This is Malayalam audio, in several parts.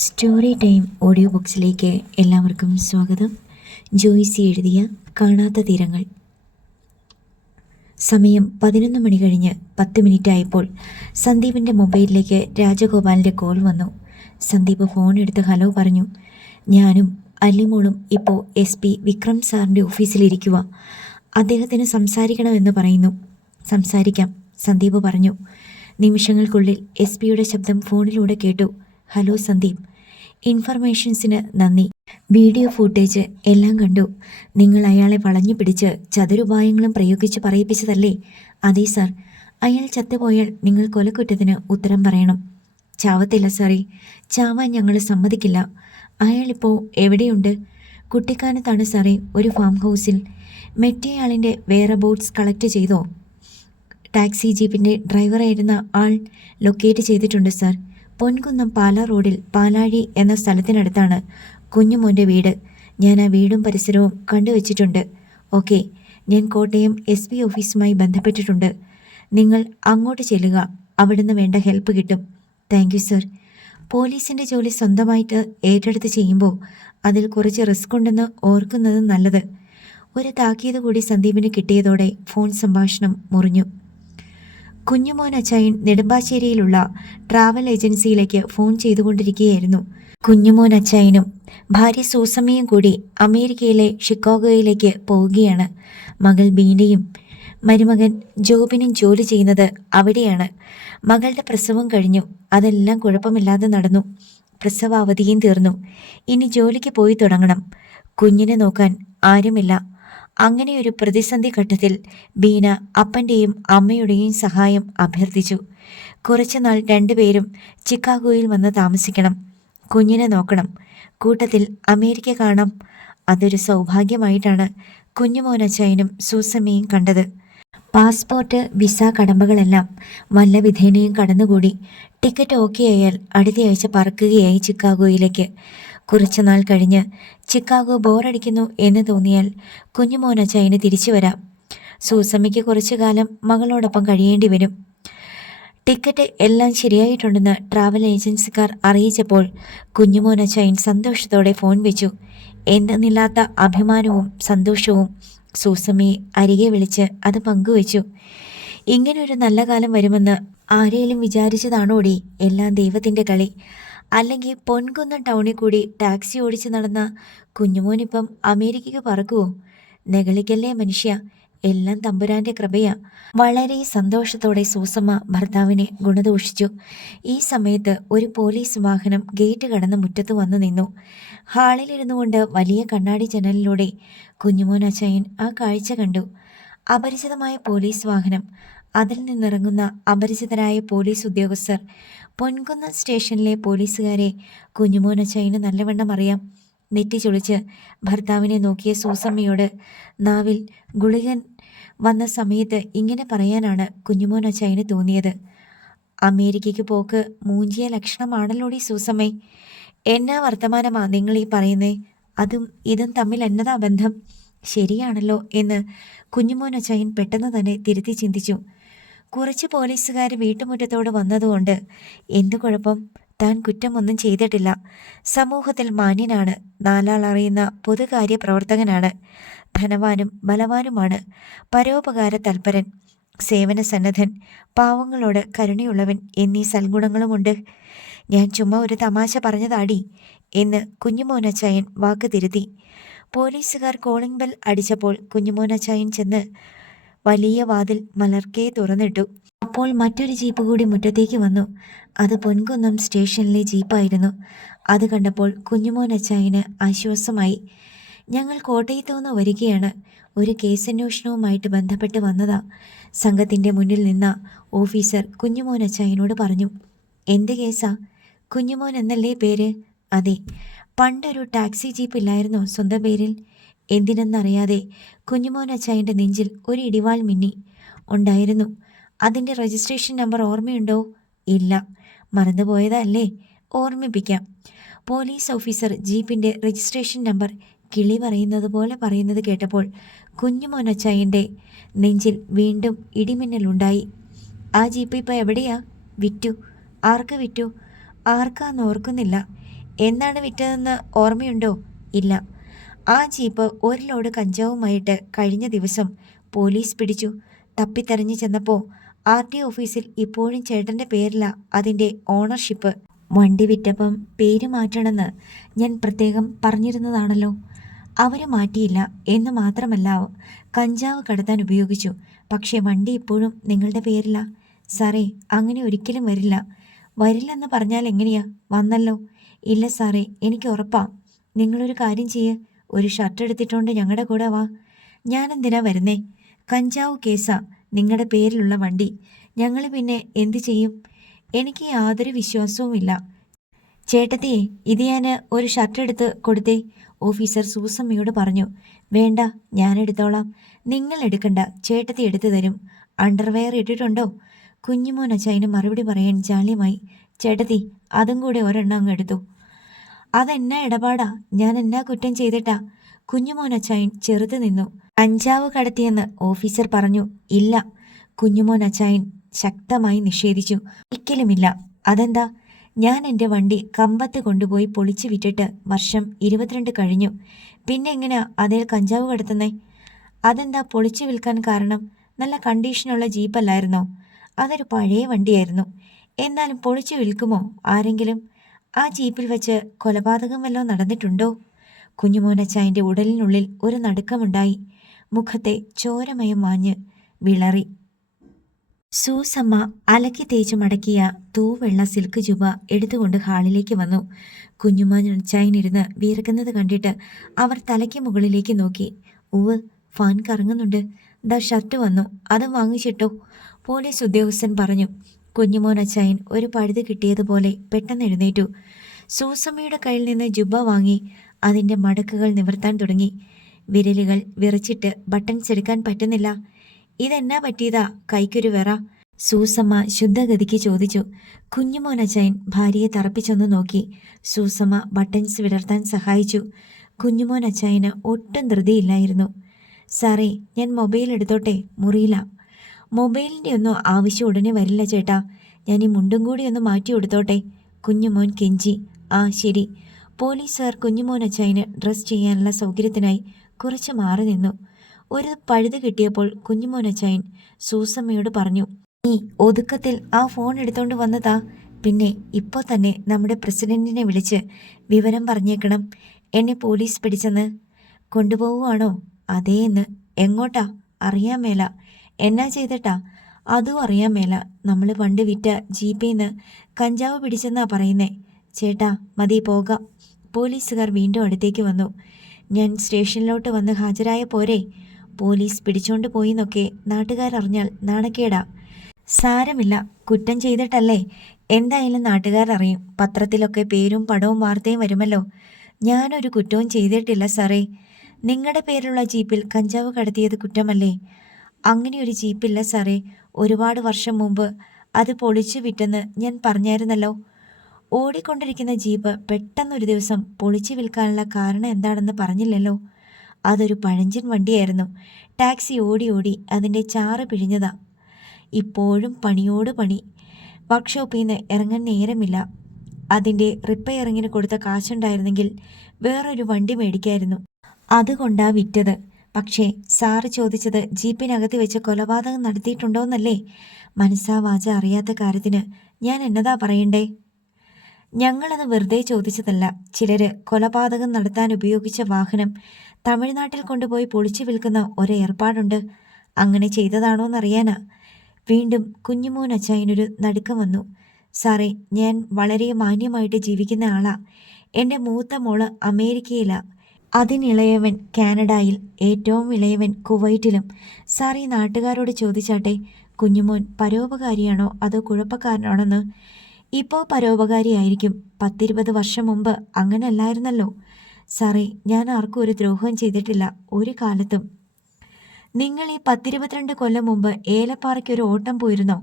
സ്റ്റോറി ടൈം ഓഡിയോ ബുക്സിലേക്ക് എല്ലാവർക്കും സ്വാഗതം. ജോയ്സി എഴുതിയ കാണാത്ത തീരങ്ങൾ. സമയം 11 മണി കഴിഞ്ഞ് 10 മിനിറ്റ് ആയപ്പോൾ സന്ദീപിൻ്റെ മൊബൈലിലേക്ക് രാജഗോപാലിൻ്റെ കോൾ വന്നു. സന്ദീപ് ഫോൺ എടുത്ത് ഹലോ പറഞ്ഞു. ഞാനും അല്ലിമോളും ഇപ്പോൾ SP വിക്രം സാറിൻ്റെ ഓഫീസിലിരിക്കുക. അദ്ദേഹത്തിന് സംസാരിക്കണമെന്ന് പറയുന്നു. സംസാരിക്കാം, സന്ദീപ് പറഞ്ഞു. നിമിഷങ്ങൾക്കുള്ളിൽ SPയുടെ ശബ്ദം ഫോണിലൂടെ കേട്ടു. ഹലോ സന്ദീപ്, ഇൻഫർമേഷൻസിന് നന്ദി. വീഡിയോ ഫൂട്ടേജ് എല്ലാം കണ്ടു. നിങ്ങൾ അയാളെ വളഞ്ഞു പിടിച്ച് ചതുരുപായങ്ങളും പ്രയോഗിച്ച് പറയിപ്പിച്ചതല്ലേ? അതെ സാർ. അയാൾ ചത്തുപോയാൽ നിങ്ങൾ കൊലക്കുറ്റത്തിന് ഉത്തരം പറയണം. ചാവത്തില്ല സാറേ, ചാവാൻ ഞങ്ങൾ സമ്മതിക്കില്ല. അയാളിപ്പോൾ എവിടെയുണ്ട്? കുട്ടിക്കാനത്താണ് സാറേ, ഒരു ഫാം ഹൗസിൽ. മെറ്റേയാളിൻ്റെ വേറെ ബോട്ട്സ് കളക്ട് ചെയ്തോ? ടാക്സി ജീപ്പിൻ്റെ ഡ്രൈവറായിരുന്ന ആൾ ലൊക്കേറ്റ് ചെയ്തിട്ടുണ്ട് സാർ. പൊൻകുന്നം പാലാ റോഡിൽ പാലാഴി എന്ന സ്ഥലത്തിനടുത്താണ് കുഞ്ഞുമോൻ്റെ വീട്. ഞാൻ ആ വീടും പരിസരവും കണ്ടുവച്ചിട്ടുണ്ട്. ഓക്കെ, ഞാൻ കോട്ടയം SP ഓഫീസുമായി ബന്ധപ്പെട്ടിട്ടുണ്ട്. നിങ്ങൾ അങ്ങോട്ട് ചെല്ലുക, അവിടുന്ന് വേണ്ട ഹെൽപ്പ് കിട്ടും. Thank you sir. പോലീസിൻ്റെ ജോലി സ്വന്തമായിട്ട് ഏറ്റെടുത്ത് ചെയ്യുമ്പോൾ അതിൽ കുറച്ച് റിസ്ക് ഉണ്ടെന്ന് ഓർക്കുന്നത് നല്ലത്. ഒരു താക്കീത് കൂടി സന്ദീപിന് കിട്ടിയതോടെ ഫോൺ സംഭാഷണം മുറിഞ്ഞു. കുഞ്ഞുമോൻ അച്ചായൻ നെടുമ്പാശ്ശേരിയിലുള്ള ട്രാവൽ ഏജൻസിയിലേക്ക് ഫോൺ ചെയ്തുകൊണ്ടിരിക്കുകയായിരുന്നു. കുഞ്ഞുമോൻ അച്ചായനും ഭാര്യ സൂസമ്മയും കൂടി അമേരിക്കയിലെ ഷിക്കാഗോയിലേക്ക് പോവുകയാണ്. മകൾ ബീനയും മരുമകൻ ജോബിനും ജോലി ചെയ്യുന്നത് അവിടെയാണ്. മകളുടെ പ്രസവം കഴിഞ്ഞു. അതെല്ലാം കുഴപ്പമില്ലാതെ നടന്നു. പ്രസവാവധിയും തീർന്നു. ഇനി ജോലിക്ക് പോയി തുടങ്ങണം. കുഞ്ഞിനെ നോക്കാൻ ആരുമില്ല. അങ്ങനെയൊരു പ്രതിസന്ധി ഘട്ടത്തിൽ ബീന അപ്പൻ്റെയും അമ്മയുടെയും സഹായം അഭ്യർത്ഥിച്ചു. കുറച്ചുനാൾ രണ്ടുപേരും ചിക്കാഗോയിൽ വന്ന് താമസിക്കണം. കുഞ്ഞിനെ നോക്കണം, കൂട്ടത്തിൽ അമേരിക്ക കാണാം. അതൊരു സൗഭാഗ്യമായിട്ടാണ് കുഞ്ഞുമോനച്ചായനും സൂസമ്മയും കണ്ടത്. പാസ്പോർട്ട്, വിസ കടമ്പകളെല്ലാം വല്ല വിധേനയും കടന്നുകൂടി. ടിക്കറ്റ് ഓക്കെ ആയാൽ അടുത്തയാഴ്ച പറക്കുകയായി ചിക്കാഗോയിലേക്ക്. കുറച്ചുനാൾ കഴിഞ്ഞ് ചിക്കാഗോ ബോറടിക്കുന്നു എന്ന് തോന്നിയാൽ കുഞ്ഞുമോനച്ചായന് തിരിച്ചു വരാം. സൂസമ്മയ്ക്ക് കുറച്ചു കാലം മകളോടൊപ്പം കഴിയേണ്ടി വരും. ടിക്കറ്റ് എല്ലാം ശരിയായിട്ടുണ്ടെന്ന് ട്രാവൽ ഏജൻസിക്കാർ അറിയിച്ചപ്പോൾ കുഞ്ഞുമോനച്ചായൻ സന്തോഷത്തോടെ ഫോൺ വെച്ചു. എന്തെന്നില്ലാത്ത അഭിമാനവും സന്തോഷവും സൂസമ്മയെ അരികെ വിളിച്ച് അത് പങ്കുവച്ചു. ഇങ്ങനൊരു നല്ല കാലം വരുമെന്ന് ആരേലും വിചാരിച്ചതാണോടി? എല്ലാം ദൈവത്തിൻ്റെ കളി. അല്ലെങ്കിൽ പൊൻകുന്നം ടൗണിൽ കൂടി ടാക്സി ഓടിച്ച് നടന്ന കുഞ്ഞുമോനിപ്പം അമേരിക്കയ്ക്ക് പറക്കുവോ? നെകളിക്കല്ലേ മനുഷ്യ, എല്ലാം തമ്പുരാൻ്റെ കൃപയാ. വളരെ സന്തോഷത്തോടെ സൂസമ്മ ഭർത്താവിനെ ഗുണദോഷിച്ചു. ഈ സമയത്ത് ഒരു പോലീസ് വാഹനം ഗേറ്റ് കടന്ന് മുറ്റത്ത് വന്നു നിന്നു. ഹാളിലിരുന്നു കൊണ്ട് വലിയ കണ്ണാടി ജനലിലൂടെ കുഞ്ഞുമോൻ അച്ചായൻ ആ കാഴ്ച കണ്ടു. അപരിചിതമായ പോലീസ് വാഹനം, അതിൽ നിന്നിറങ്ങുന്ന അപരിചിതരായ പോലീസ് ഉദ്യോഗസ്ഥർ. പൊൻകുന്നം സ്റ്റേഷനിലെ പോലീസുകാരെ കുഞ്ഞുമോനച്ചായന് നല്ലവണ്ണം അറിയാം. നെറ്റി ചൊളിച്ച് ഭർത്താവിനെ നോക്കിയ സൂസമ്മയോട് നാവിൽ ഗുളികൻ വന്ന സമയത്ത് ഇങ്ങനെ പറയാനാണ് കുഞ്ഞുമോനച്ചായന് തോന്നിയത്. അമേരിക്കയ്ക്ക് പോക്ക് മൂഞ്ചിയ ലക്ഷണമാണല്ലോടി സൂസമ്മേ. എന്നാ വർത്തമാനമാ നിങ്ങൾ ഈ പറയുന്നേ? അതും ഇതും തമ്മിൽ എന്നതാ ബന്ധം? ശരിയാണല്ലോ എന്ന് കുഞ്ഞുമോനച്ചായൻ പെട്ടെന്ന് തന്നെ തിരുത്തി ചിന്തിച്ചു. കുറച്ച് പോലീസുകാർ വീട്ടുമുറ്റത്തോട് വന്നതുകൊണ്ട് എന്തു കുഴപ്പം? താൻ കുറ്റമൊന്നും ചെയ്തിട്ടില്ല. സമൂഹത്തിൽ മാന്യനാണ്. നാലാൾ അറിയുന്ന പൊതുകാര്യ പ്രവർത്തകനാണ്. ധനവാനും ബലവാനുമാണ്. പരോപകാര തൽപരൻ, സേവന സന്നദ്ധൻ, പാവങ്ങളോട് കരുണയുള്ളവൻ എന്നീ സൽഗുണങ്ങളുമുണ്ട്. ഞാൻ ചുമ്മാ ഒരു തമാശ പറഞ്ഞതാടി എന്ന് കുഞ്ഞുമോനച്ചായൻ വാക്ക് തിരുത്തി. പോലീസുകാർ കോളിംഗ് ബെൽ അടിച്ചപ്പോൾ കുഞ്ഞുമോനച്ചായൻ ചെന്ന് വലിയ വാതിൽ മലർക്കെ തുറന്നിട്ടു. അപ്പോൾ മറ്റൊരു ജീപ്പ് കൂടി മുറ്റത്തേക്ക് വന്നു. അത് പൊൻകുന്നം സ്റ്റേഷനിലെ ജീപ്പായിരുന്നു. അത് കണ്ടപ്പോൾ കുഞ്ഞുമോനച്ചായന് ആശ്വാസമായി. ഞങ്ങൾ കോട്ടയത്തുനിന്ന് വരികയാണ്. ഒരു കേസന്വേഷണവുമായിട്ട് ബന്ധപ്പെട്ട് വന്നതാ. സംഘത്തിൻ്റെ മുന്നിൽ നിന്ന ഓഫീസർ കുഞ്ഞുമോനച്ചായനോട് പറഞ്ഞു. എന്ത് കേസാ? കുഞ്ഞുമോൻ എന്നല്ലേ പേര്? അതെ. പണ്ടൊരു ടാക്സി ജീപ്പ് ഇല്ലായിരുന്നോ സ്വന്തം പേരിൽ? എന്തിനെന്നറിയാതെ കുഞ്ഞുമോനച്ചായൻ്റെ നെഞ്ചിൽ ഒരു ഇടിവാൾ മിന്നി. ഉണ്ടായിരുന്നു. അതിൻ്റെ രജിസ്ട്രേഷൻ നമ്പർ ഓർമ്മയുണ്ടോ? ഇല്ല. മറന്നുപോയതല്ലേ? ഓർമ്മിപ്പിക്കാം. പോലീസ് ഓഫീസർ ജീപ്പിൻ്റെ രജിസ്ട്രേഷൻ നമ്പർ കിളി പറയുന്നത് പോലെ പറയുന്നത് കേട്ടപ്പോൾ കുഞ്ഞുമോനച്ചായൻ്റെ നെഞ്ചിൽ വീണ്ടും ഇടിമിന്നലുണ്ടായി. ആ ജീപ്പ് ഇപ്പോൾ എവിടെയാ? വിറ്റു. ആർക്ക് വിറ്റു? ആർക്കാന്ന് ഓർക്കുന്നില്ല. എന്താണ് വിറ്റതെന്ന് ഓർമ്മയുണ്ടോ? ഇല്ല. ആ ജീപ്പ് ഒരു ലോഡ് കഞ്ചാവുമായിട്ട് കഴിഞ്ഞ ദിവസം പോലീസ് പിടിച്ചു. തപ്പിത്തെരഞ്ഞു ചെന്നപ്പോൾ RT ഓഫീസിൽ ഇപ്പോഴും ചേട്ടൻ്റെ പേരിലാ അതിൻ്റെ ഓണർഷിപ്പ്. വണ്ടി വിറ്റപ്പം പേര് മാറ്റണമെന്ന് ഞാൻ പ്രത്യേകം പറഞ്ഞിരുന്നതാണല്ലോ. അവർ മാറ്റിയില്ല എന്ന് മാത്രമല്ല കഞ്ചാവ് കടത്താൻ ഉപയോഗിച്ചു. പക്ഷേ വണ്ടി ഇപ്പോഴും നിങ്ങളുടെ പേരിലാ. സാറേ, അങ്ങനെ ഒരിക്കലും വരില്ല. വരില്ലെന്ന് പറഞ്ഞാൽ എങ്ങനെയാ? വന്നല്ലോ. ഇല്ല സാറേ, എനിക്ക് ഉറപ്പാ. നിങ്ങളൊരു കാര്യം ചെയ്യ്, ഒരു ഷർട്ട് എടുത്തിട്ടുണ്ട് ഞങ്ങളുടെ കൂടെ വാ. ഞാനെന്തിനാ വരുന്നേ? കഞ്ചാവ് കേസാ നിങ്ങളുടെ പേരിലുള്ള വണ്ടി. ഞങ്ങൾ പിന്നെ എന്തു ചെയ്യും? എനിക്ക് യാതൊരു വിശ്വാസവുമില്ല. ചേട്ടത്തിയെ, ഇത് ഞാൻ ഒരു ഷർട്ട് എടുത്ത് കൊടുത്തേ, ഓഫീസർ സൂസമ്മയോട് പറഞ്ഞു. വേണ്ട, ഞാനെടുത്തോളാം. നിങ്ങൾ എടുക്കണ്ട, ചേട്ടത്തി എടുത്തു തരും. അണ്ടർവെയർ ഇട്ടിട്ടുണ്ടോ? കുഞ്ഞുമോൻ അച്ചായന് മറുപടി പറയാൻ ജാള്യമായി. ചേട്ടത്തി, അതും കൂടെ ഒരെണ്ണം അങ്ങ് എടുത്തു. അതെന്നാ ഇടപാടാ? ഞാൻ എന്നാ കുറ്റം ചെയ്തിട്ടാ? കുഞ്ഞുമോൻ അച്ചായൻ ചെറുത്തു നിന്നു. കഞ്ചാവ് കടത്തിയെന്ന് ഓഫീസർ പറഞ്ഞു. ഇല്ല, കുഞ്ഞുമോൻ അച്ചായൻ ശക്തമായി നിഷേധിച്ചു. ഒരിക്കലുമില്ല. അതെന്താ? ഞാൻ എൻ്റെ വണ്ടി കമ്പത്ത് കൊണ്ടുപോയി പൊളിച്ചു വിറ്റിട്ട് വർഷം 22 കഴിഞ്ഞു. പിന്നെ എങ്ങനെയാ അതിൽ കഞ്ചാവ് കടത്തുന്നേ? അതെന്താ പൊളിച്ചു വിൽക്കാൻ കാരണം? നല്ല കണ്ടീഷനുള്ള ജീപ്പല്ലായിരുന്നോ? അതൊരു പഴയ വണ്ടിയായിരുന്നു. എന്നാലും പൊളിച്ചു വിൽക്കുമോ ആരെങ്കിലും? ആ ജീപ്പിൽ വെച്ച് കൊലപാതകം വല്ലതും നടന്നിട്ടുണ്ടോ? കുഞ്ഞുമോനച്ചായൻ്റെ ഉടലിനുള്ളിൽ ഒരു നടുക്കമുണ്ടായി. മുഖത്തെ ചോരമയം മാഞ്ഞ് വിളറി. സൂസമ്മ അലക്കി തേച്ച് മടക്കിയ തൂവെള്ള സിൽക്ക് ജുബ എടുത്തുകൊണ്ട് ഹാളിലേക്ക് വന്നു. കുഞ്ഞുമോനച്ചായനിരുന്ന് വിയർക്കുന്നത് കണ്ടിട്ട് അവർ തലയ്ക്ക് മുകളിലേക്ക് നോക്കി. ഉവ്, ഫാൻ കറങ്ങുന്നുണ്ട്. ദാ ഷർട്ട് വന്നു, അത് വാങ്ങിച്ചിട്ടോ, പോലീസ് ഉദ്യോഗസ്ഥൻ പറഞ്ഞു. കുഞ്ഞുമോനച്ചായൻ ഒരു പഴുത് കിട്ടിയതുപോലെ പെട്ടെന്ന് എഴുന്നേറ്റു. സൂസമ്മയുടെ കയ്യിൽ നിന്ന് ജുബ വാങ്ങി അതിൻ്റെ മടക്കുകൾ നിവർത്താൻ തുടങ്ങി. വിരലുകൾ വിറച്ചിട്ട് ബട്ടൺസ് എടുക്കാൻ പറ്റുന്നില്ല. ഇതെന്നാ പറ്റിയതാ കൈക്കൊരു വിറ? സൂസമ്മ ശുദ്ധഗതിക്ക് ചോദിച്ചു. കുഞ്ഞുമോനച്ചായൻ ഭാര്യയെ തറപ്പിച്ചൊന്ന് നോക്കി. സൂസമ്മ ബട്ടൺസ് വിടർത്താൻ സഹായിച്ചു. കുഞ്ഞുമോനച്ചായന് ഒട്ടും ധൃതിയില്ലായിരുന്നു. സാറേ, ഞാൻ മൊബൈൽ എടുത്തോട്ടെ? മുറിയില്ല. മൊബൈലിൻ്റെ ഒന്നും ആവശ്യം ഉടനെ വരില്ല ചേട്ടാ. ഞാൻ ഈ മുണ്ടും കൂടി ഒന്ന് മാറ്റി കൊടുത്തോട്ടെ? കുഞ്ഞുമോൻ കെഞ്ചി. ആ ശരി. പോലീസുകാർ കുഞ്ഞുമോനച്ചായന് ഡ്രസ് ചെയ്യാനുള്ള സൗകര്യത്തിനായി കുറച്ച് മാറി നിന്നു. ഒരു പഴുത് കിട്ടിയപ്പോൾ കുഞ്ഞുമോനച്ചായൻ സൂസമ്മയോട് പറഞ്ഞു. നീ ഒതുക്കത്തിൽ ആ ഫോൺ എടുത്തോണ്ട് വന്നതാ. പിന്നെ ഇപ്പോൾ തന്നെ നമ്മുടെ പ്രസിഡന്റിനെ വിളിച്ച് വിവരം പറഞ്ഞേക്കണം, എന്നെ പോലീസ് പിടിച്ചെന്ന്. കൊണ്ടുപോവുകയാണോ? അതേന്ന്. എങ്ങോട്ടാ? അറിയാൻ മേല. എന്നാ ചെയ്തിട്ടാ? അതും അറിയാൻ മേല. നമ്മൾ പണ്ട് വിറ്റ ജീപ്പിന്ന് കഞ്ചാവ് പിടിച്ചെന്നാ പറയുന്നേ. ചേട്ടാ, മതി, പോകാം. പോലീസുകാർ വീണ്ടും അടുത്തേക്ക് വന്നു. ഞാൻ സ്റ്റേഷനിലോട്ട് വന്ന് ഹാജരായ പോരെ? പോലീസ് പിടിച്ചോണ്ട് പോയിന്നൊക്കെ നാട്ടുകാരറിഞ്ഞാൽ നാണക്കേടാ. സാരമില്ല, കുറ്റം ചെയ്തിട്ടല്ലേ? എന്തായാലും നാട്ടുകാരറിയും. പത്രത്തിലൊക്കെ പേരും പടവും വാർത്തയും വരുമല്ലോ. ഞാനൊരു കുറ്റവും ചെയ്തിട്ടില്ല സാറേ. നിങ്ങളുടെ പേരുള്ള ജീപ്പിൽ കഞ്ചാവ് കടത്തിയത് കുറ്റമല്ലേ? അങ്ങനെയൊരു ജീപ്പില്ല സാറേ. ഒരുപാട് വർഷം മുമ്പ് അത് പൊളിച്ചു വിറ്റെന്ന് ഞാൻ പറഞ്ഞായിരുന്നല്ലോ. ഓടിക്കൊണ്ടിരിക്കുന്ന ജീപ്പ് പെട്ടെന്നൊരു ദിവസം പൊളിച്ചു വിൽക്കാനുള്ള കാരണം എന്താണെന്ന് പറഞ്ഞില്ലല്ലോ. അതൊരു പഴഞ്ചൻ വണ്ടിയായിരുന്നു. ടാക്സി ഓടി ഓടി അതിൻ്റെ ചാറ് പിഴിഞ്ഞതാ. ഇപ്പോഴും പണിയോട് പണി. വർക്ക്ഷോപ്പിൽ നിന്ന് ഇറങ്ങാൻ നേരമില്ല. അതിൻ്റെ റിപ്പയറിങ്ങിന് കൊടുത്ത കാശുണ്ടായിരുന്നെങ്കിൽ വേറൊരു വണ്ടി മേടിക്കായിരുന്നു. അതുകൊണ്ടാ വിറ്റത്. പക്ഷേ സാറ് ചോദിച്ചത് ജീപ്പിനകത്ത് വെച്ച് കൊലപാതകം നടത്തിയിട്ടുണ്ടോന്നല്ലേ? മനസ്സാവാച അറിയാത്ത കാര്യത്തിന് ഞാൻ എന്നതാ പറയണ്ടേ? ഞങ്ങളത് വെറുതെ ചോദിച്ചതല്ല. ചിലര് കൊലപാതകം നടത്താൻ ഉപയോഗിച്ച വാഹനം തമിഴ്നാട്ടിൽ കൊണ്ടുപോയി പൊളിച്ചു വിൽക്കുന്ന ഒരു ഏർപ്പാടുണ്ട്. അങ്ങനെ ചെയ്തതാണോന്നറിയാനാ. വീണ്ടും കുഞ്ഞുമോൻ അച്ചായനൊരു നടുക്കം വന്നു. സാറേ, ഞാൻ വളരെ മാന്യമായിട്ട് ജീവിക്കുന്ന ആളാ. എൻ്റെ മൂത്ത മോള് അമേരിക്കയിലാ, അതിനിളയവൻ കാനഡയിൽ, ഏറ്റവും ഇളയവൻ കുവൈറ്റിലും. സാർ ഈ നാട്ടുകാരോട് ചോദിച്ചാട്ടെ, കുഞ്ഞുമോൻ പരോപകാരിയാണോ അതോ കുഴപ്പക്കാരനാണെന്ന്. ഇപ്പോൾ പരോപകാരിയായിരിക്കും. 10-20 വർഷം മുമ്പ് അങ്ങനെ അല്ലായിരുന്നല്ലോ. സാറേ, ഞാൻ ആർക്കും ഒരു ദ്രോഹവും ചെയ്തിട്ടില്ല ഒരു കാലത്തും. നിങ്ങൾ ഈ 10-22 കൊല്ലം മുമ്പ് ഏലപ്പാറയ്ക്ക് ഒരു ഓട്ടം പോയിരുന്നോ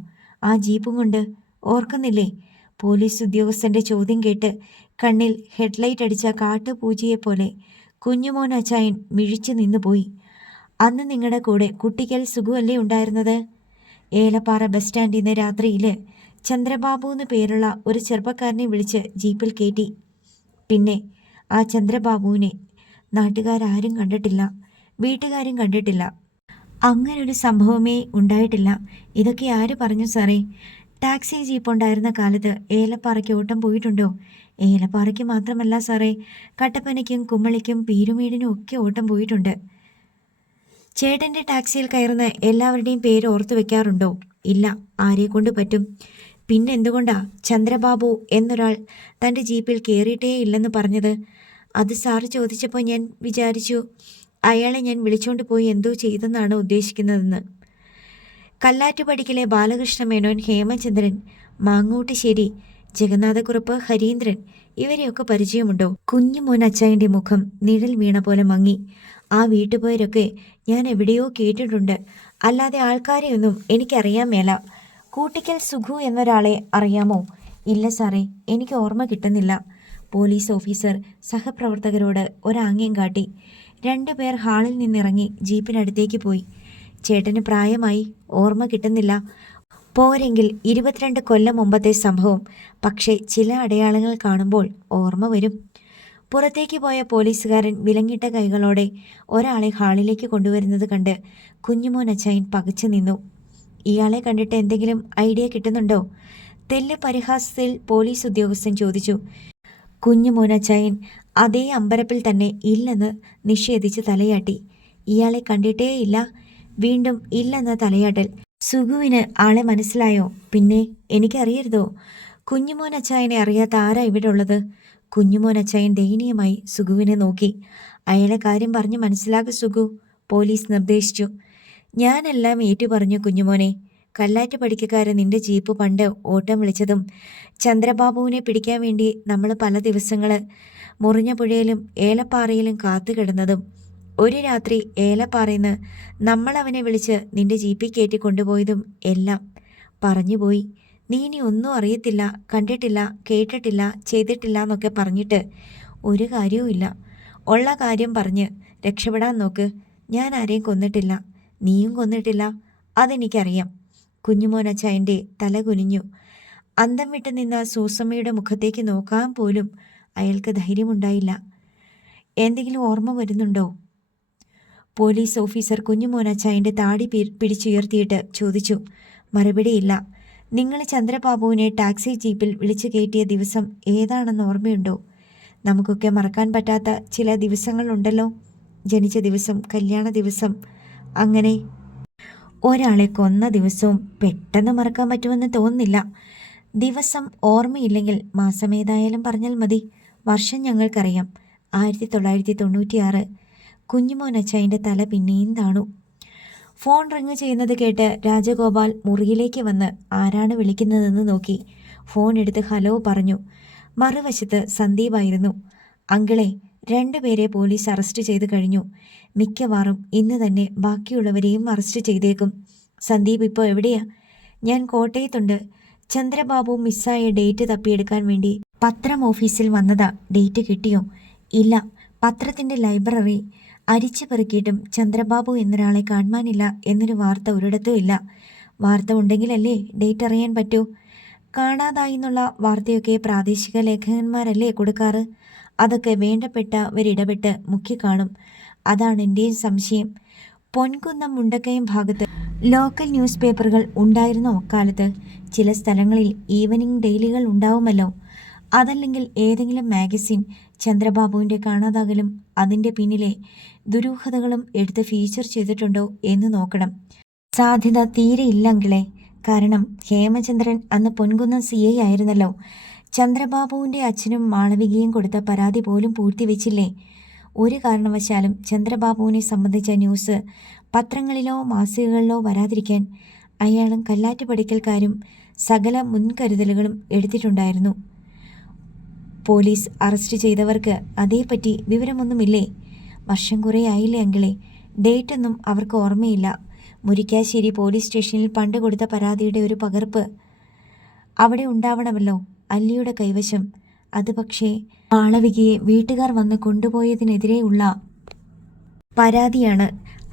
ആ ജീപ്പും കൊണ്ട്? ഓർക്കുന്നില്ലേ? പോലീസ് ഉദ്യോഗസ്ഥൻ്റെ ചോദ്യം കേട്ട് കണ്ണിൽ ഹെഡ്ലൈറ്റ് അടിച്ച കാട്ടുപൂജയെപ്പോലെ കുഞ്ഞുമോൻ അച്ചായൻ മിഴിച്ചു നിന്നുപോയി. അന്ന് നിങ്ങളുടെ കൂടെ കുട്ടിക്കൽ സുഖുവല്ലേ ഉണ്ടായിരുന്നത്? ഏലപ്പാറ ബസ് സ്റ്റാൻഡിൽ നിന്ന് രാത്രിയിൽ ചന്ദ്രബാബു എന്ന് പേരുള്ള ഒരു ചെറുപ്പക്കാരനെ വിളിച്ച് ജീപ്പിൽ കയറ്റി. പിന്നെ ആ ചന്ദ്രബാബുവിനെ നാട്ടുകാരും കണ്ടിട്ടില്ല, വീട്ടുകാരും കണ്ടിട്ടില്ല. അങ്ങനൊരു സംഭവമേ ഉണ്ടായിട്ടില്ല. ഇതൊക്കെ ആര് പറഞ്ഞു സാറേ? ടാക്സി ജീപ്പ് ഉണ്ടായിരുന്ന കാലത്ത് ഏലപ്പാറയ്ക്ക് ഓട്ടം പോയിട്ടുണ്ടോ? ഏലപ്പാറയ്ക്ക് മാത്രമല്ല സാറേ, കട്ടപ്പനയ്ക്കും കുമ്മളിക്കും പീരുമേടിനും ഒക്കെ ഓട്ടം പോയിട്ടുണ്ട്. ചേട്ടൻ്റെ ടാക്സിയിൽ കയറുന്ന എല്ലാവരുടെയും പേര് ഓർത്തു വെക്കാറുണ്ടോ? ഇല്ല. ആരെ കൊണ്ട് പറ്റും? പിന്നെ എന്തുകൊണ്ടാ ചന്ദ്രബാബു എന്നൊരാൾ തൻ്റെ ജീപ്പിൽ കയറിയിട്ടേ ഇല്ലെന്ന് പറഞ്ഞത്? അത് സാറ് ചോദിച്ചപ്പോൾ ഞാൻ വിചാരിച്ചു അയാളെ ഞാൻ വിളിച്ചുകൊണ്ട് പോയി എന്തോ ചെയ്തെന്നാണ് ഉദ്ദേശിക്കുന്നതെന്ന്. കല്ലാറ്റുപടിക്കലെ ബാലകൃഷ്ണ മേനോൻ, ഹേമചന്ദ്രൻ, മാങ്ങോട്ടുശ്ശേരി, ജഗന്നാഥക്കുറുപ്പ്, ഹരീന്ദ്രൻ ഇവരെയൊക്കെ പരിചയമുണ്ടോ? കുഞ്ഞുമോൻ അച്ചായൻ്റെ മുഖം നിഴൽ വീണ പോലെ മങ്ങി. ആ വീട്ടുപോയരൊക്കെ ഞാൻ എവിടെയോ കേട്ടിട്ടുണ്ട്, അല്ലാതെ ആൾക്കാരെയൊന്നും എനിക്കറിയാൻ മേല. കൂട്ടിക്കൽ സുഖു എന്നൊരാളെ അറിയാമോ? ഇല്ല സാറേ, എനിക്ക് ഓർമ്മ കിട്ടുന്നില്ല. പോലീസ് ഓഫീസർ സഹപ്രവർത്തകരോട് ഒരാംഗ്യം കാട്ടി. 2 പേർ ഹാളിൽ നിന്നിറങ്ങി ജീപ്പിനടുത്തേക്ക് പോയി. ചേട്ടന് പ്രായമായി, ഓർമ്മ കിട്ടുന്നില്ല. പോരെങ്കിൽ 22 കൊല്ലം മുമ്പത്തെ സംഭവം. പക്ഷേ ചില അടയാളങ്ങൾ കാണുമ്പോൾ ഓർമ്മ വരും. പുറത്തേക്ക് പോയ പോലീസുകാരൻ വിലങ്ങിട്ട കൈകളോടെ ഒരാളെ ഹാളിലേക്ക് കൊണ്ടുവരുന്നത് കണ്ട് കുഞ്ഞുമോൻ അച്ചായൻ പകച്ചു നിന്നു. ഇയാളെ കണ്ടിട്ട് എന്തെങ്കിലും ഐഡിയ കിട്ടുന്നുണ്ടോ? തെല്ല് പരിഹാസത്തിൽ പോലീസ് ഉദ്യോഗസ്ഥൻ ചോദിച്ചു. കുഞ്ഞുമോൻ അച്ചായൻ അതേ അമ്പരപ്പിൽ തന്നെ ഇല്ലെന്ന് നിഷേധിച്ച് തലയാട്ടി. ഇയാളെ കണ്ടിട്ടേ ഇല്ല. വീണ്ടും ഇല്ലെന്ന തലയാട്ടൽ. സുഗുവിന് ആളെ മനസ്സിലായോ? പിന്നെ എനിക്കറിയരുതോ? കുഞ്ഞുമോൻ അച്ചായനെ അറിയാത്ത ആരാ ഇവിടെ ഉള്ളത്? കുഞ്ഞുമോൻ അച്ചായൻ ദയനീയമായി സുഗുവിനെ നോക്കി. അയാളെ കാര്യം പറഞ്ഞ് മനസ്സിലാക്കുക സുഗു, പോലീസ് നിർദ്ദേശിച്ചു. ഞാനെല്ലാം ഏറ്റുപറഞ്ഞു കുഞ്ഞുമോനെ. കല്ലാറ്റുപടിക്കാരൻ നിന്റെ ജീപ്പ് പണ്ട് ഓട്ടം വിളിച്ചതും ചന്ദ്രബാബുവിനെ പിടിക്കാൻ വേണ്ടി നമ്മൾ പല ദിവസങ്ങൾ മുറിഞ്ഞപുഴയിലും ഏലപ്പാറയിലും കാത്തു കിടന്നതും ഒരു രാത്രി ഏലപ്പാറയിന്ന് നമ്മളവനെ വിളിച്ച് നിന്റെ ജീപ്പിൽ കയറ്റി കൊണ്ടുപോയതും എല്ലാം പറഞ്ഞുപോയി. നീ ഇനി ഒന്നും അറിയത്തില്ല, കണ്ടിട്ടില്ല, കേട്ടിട്ടില്ല, ചെയ്തിട്ടില്ല എന്നൊക്കെ പറഞ്ഞിട്ട് ഒരു കാര്യവുമില്ല. ഉള്ള കാര്യം പറഞ്ഞ് രക്ഷപ്പെടാൻ നോക്ക്. ഞാൻ ആരെയും കൊന്നിട്ടില്ല, നീയും കൊന്നിട്ടില്ല, അതെനിക്കറിയാം. കുഞ്ഞുമോൻ അച്ചായൻ്റെ തല കുനിഞ്ഞു. അന്തം വിട്ട് നിന്ന സൂസമ്മയുടെ മുഖത്തേക്ക് നോക്കാൻ പോലും അയാൾക്ക് ധൈര്യമുണ്ടായില്ല. എന്തെങ്കിലും ഓർമ്മ വരുന്നുണ്ടോ? പോലീസ് ഓഫീസർ കുഞ്ഞുമോൻ അച്ചായൻ്റെ താടി പിടിച്ചുയർത്തിയിട്ട് ചോദിച്ചു. മറുപടിയില്ല. നിങ്ങൾ ചന്ദ്രബാബുവിനെ ടാക്സി ജീപ്പിൽ വിളിച്ചു കയറ്റിയ ദിവസം ഏതാണെന്ന് ഓർമ്മയുണ്ടോ? നമുക്കൊക്കെ മറക്കാൻ പറ്റാത്ത ചില ദിവസങ്ങളുണ്ടല്ലോ. ജനിച്ച ദിവസം, കല്യാണ ദിവസം, അങ്ങനെ. ഒരാളെ കൊന്ന ദിവസവും പെട്ടെന്ന് മറക്കാൻ പറ്റുമെന്ന് തോന്നുന്നില്ല. ദിവസം ഓർമ്മയില്ലെങ്കിൽ മാസം ഏതായാലും പറഞ്ഞാൽ മതി. വർഷം ഞങ്ങൾക്കറിയാം. 1996. കുഞ്ഞുമോൻ അച്ചായൻ്റെ തല പിന്നെയും താണു. ഫോൺ റിങ് ചെയ്യുന്നത് കേട്ട് രാജഗോപാൽ മുറിയിലേക്ക് വന്ന് ആരാണ് വിളിക്കുന്നതെന്ന് നോക്കി. ഫോൺ എടുത്ത് ഹലോ പറഞ്ഞു. മറുവശത്ത് സന്ദീപായിരുന്നു. അങ്കിളെ, 2 പേരെ പോലീസ് അറസ്റ്റ് ചെയ്ത് കഴിഞ്ഞു. മിക്കവാറും ഇന്ന് തന്നെ ബാക്കിയുള്ളവരെയും അറസ്റ്റ് ചെയ്തേക്കും. സന്ദീപ് ഇപ്പോൾ എവിടെയാ? ഞാൻ കോട്ടയത്തുണ്ട്. ചന്ദ്രബാബു മിസ്സായ ഡേറ്റ് തപ്പിയെടുക്കാൻ വേണ്ടി പത്രം ഓഫീസിൽ വന്നതാ. ഡേറ്റ് കിട്ടിയോ? ഇല്ല. പത്രത്തിൻ്റെ ലൈബ്രറി അരിച്ചു പെറുക്കിയിട്ടും ചന്ദ്രബാബു എന്നൊരാളെ കാണാനില്ല എന്നൊരു വാർത്ത ഒരിടത്തും ഇല്ല. വാർത്ത ഉണ്ടെങ്കിലല്ലേ ഡേറ്റ് അറിയാൻ പറ്റൂ. കാണാതായി എന്നുള്ള വാർത്തയൊക്കെ പ്രാദേശിക ലേഖകന്മാരല്ലേ കൊടുക്കാറ്. അതൊക്കെ വേണ്ടപ്പെട്ടവരിടപെട്ട് മുക്കിക്കാണും. അതാണ് എൻ്റെയും സംശയം. പൊൻകുന്നം മുണ്ടക്കയം ഭാഗത്ത് ലോക്കൽ ന്യൂസ് പേപ്പറുകൾ ഉണ്ടായിരുന്ന അക്കാലത്ത് ചില സ്ഥലങ്ങളിൽ ഈവനിംഗ് ഡെയിലികൾ ഉണ്ടാവുമല്ലോ. അതല്ലെങ്കിൽ ഏതെങ്കിലും മാഗസിൻ ചന്ദ്രബാബുവിൻ്റെ കാണാതാകലും അതിൻ്റെ പിന്നിലെ ദുരൂഹതകളും എടുത്ത് ഫീച്ചർ ചെയ്തിട്ടുണ്ടോ എന്ന് നോക്കണം. സാധ്യത തീരെ ഇല്ലെങ്കിലേ. കാരണം ഹേമചന്ദ്രൻ അന്ന് പൊൻകുന്നം CI ആയിരുന്നല്ലോ. ചന്ദ്രബാബുവിൻ്റെ അച്ഛനും മാളവികയും കൊടുത്ത പരാതി പോലും പൂഴ്ത്തിവെച്ചില്ലേ. ഒരു കാരണവശാലും ചന്ദ്രബാബുവിനെ സംബന്ധിച്ച ന്യൂസ് പത്രങ്ങളിലോ മാസികകളിലോ വരാതിരിക്കാൻ അയാളും കല്ലാറ്റുപടിക്കൽക്കാരും സകല മുൻകരുതലുകളും എടുത്തിട്ടുണ്ടായിരുന്നു. പോലീസ് അറസ്റ്റ് ചെയ്തവർക്ക് അതേപ്പറ്റി വിവരമൊന്നുമില്ലേ? വർഷം കുറേ ആയില്ലേ അങ്കിളെ. ഡേറ്റൊന്നും അവർക്ക് ഓർമ്മയില്ല. മുരിക്കാശ്ശേരി പോലീസ് സ്റ്റേഷനിൽ പണ്ട് കൊടുത്ത പരാതിയുടെ ഒരു പകർപ്പ് അവിടെ ഉണ്ടാവണമല്ലോ, അല്ലിയുടെ കൈവശം. അത് പക്ഷേ മാളവികയെ വീട്ടുകാർ വന്ന് കൊണ്ടുപോയതിനെതിരെയുള്ള പരാതിയാണ്.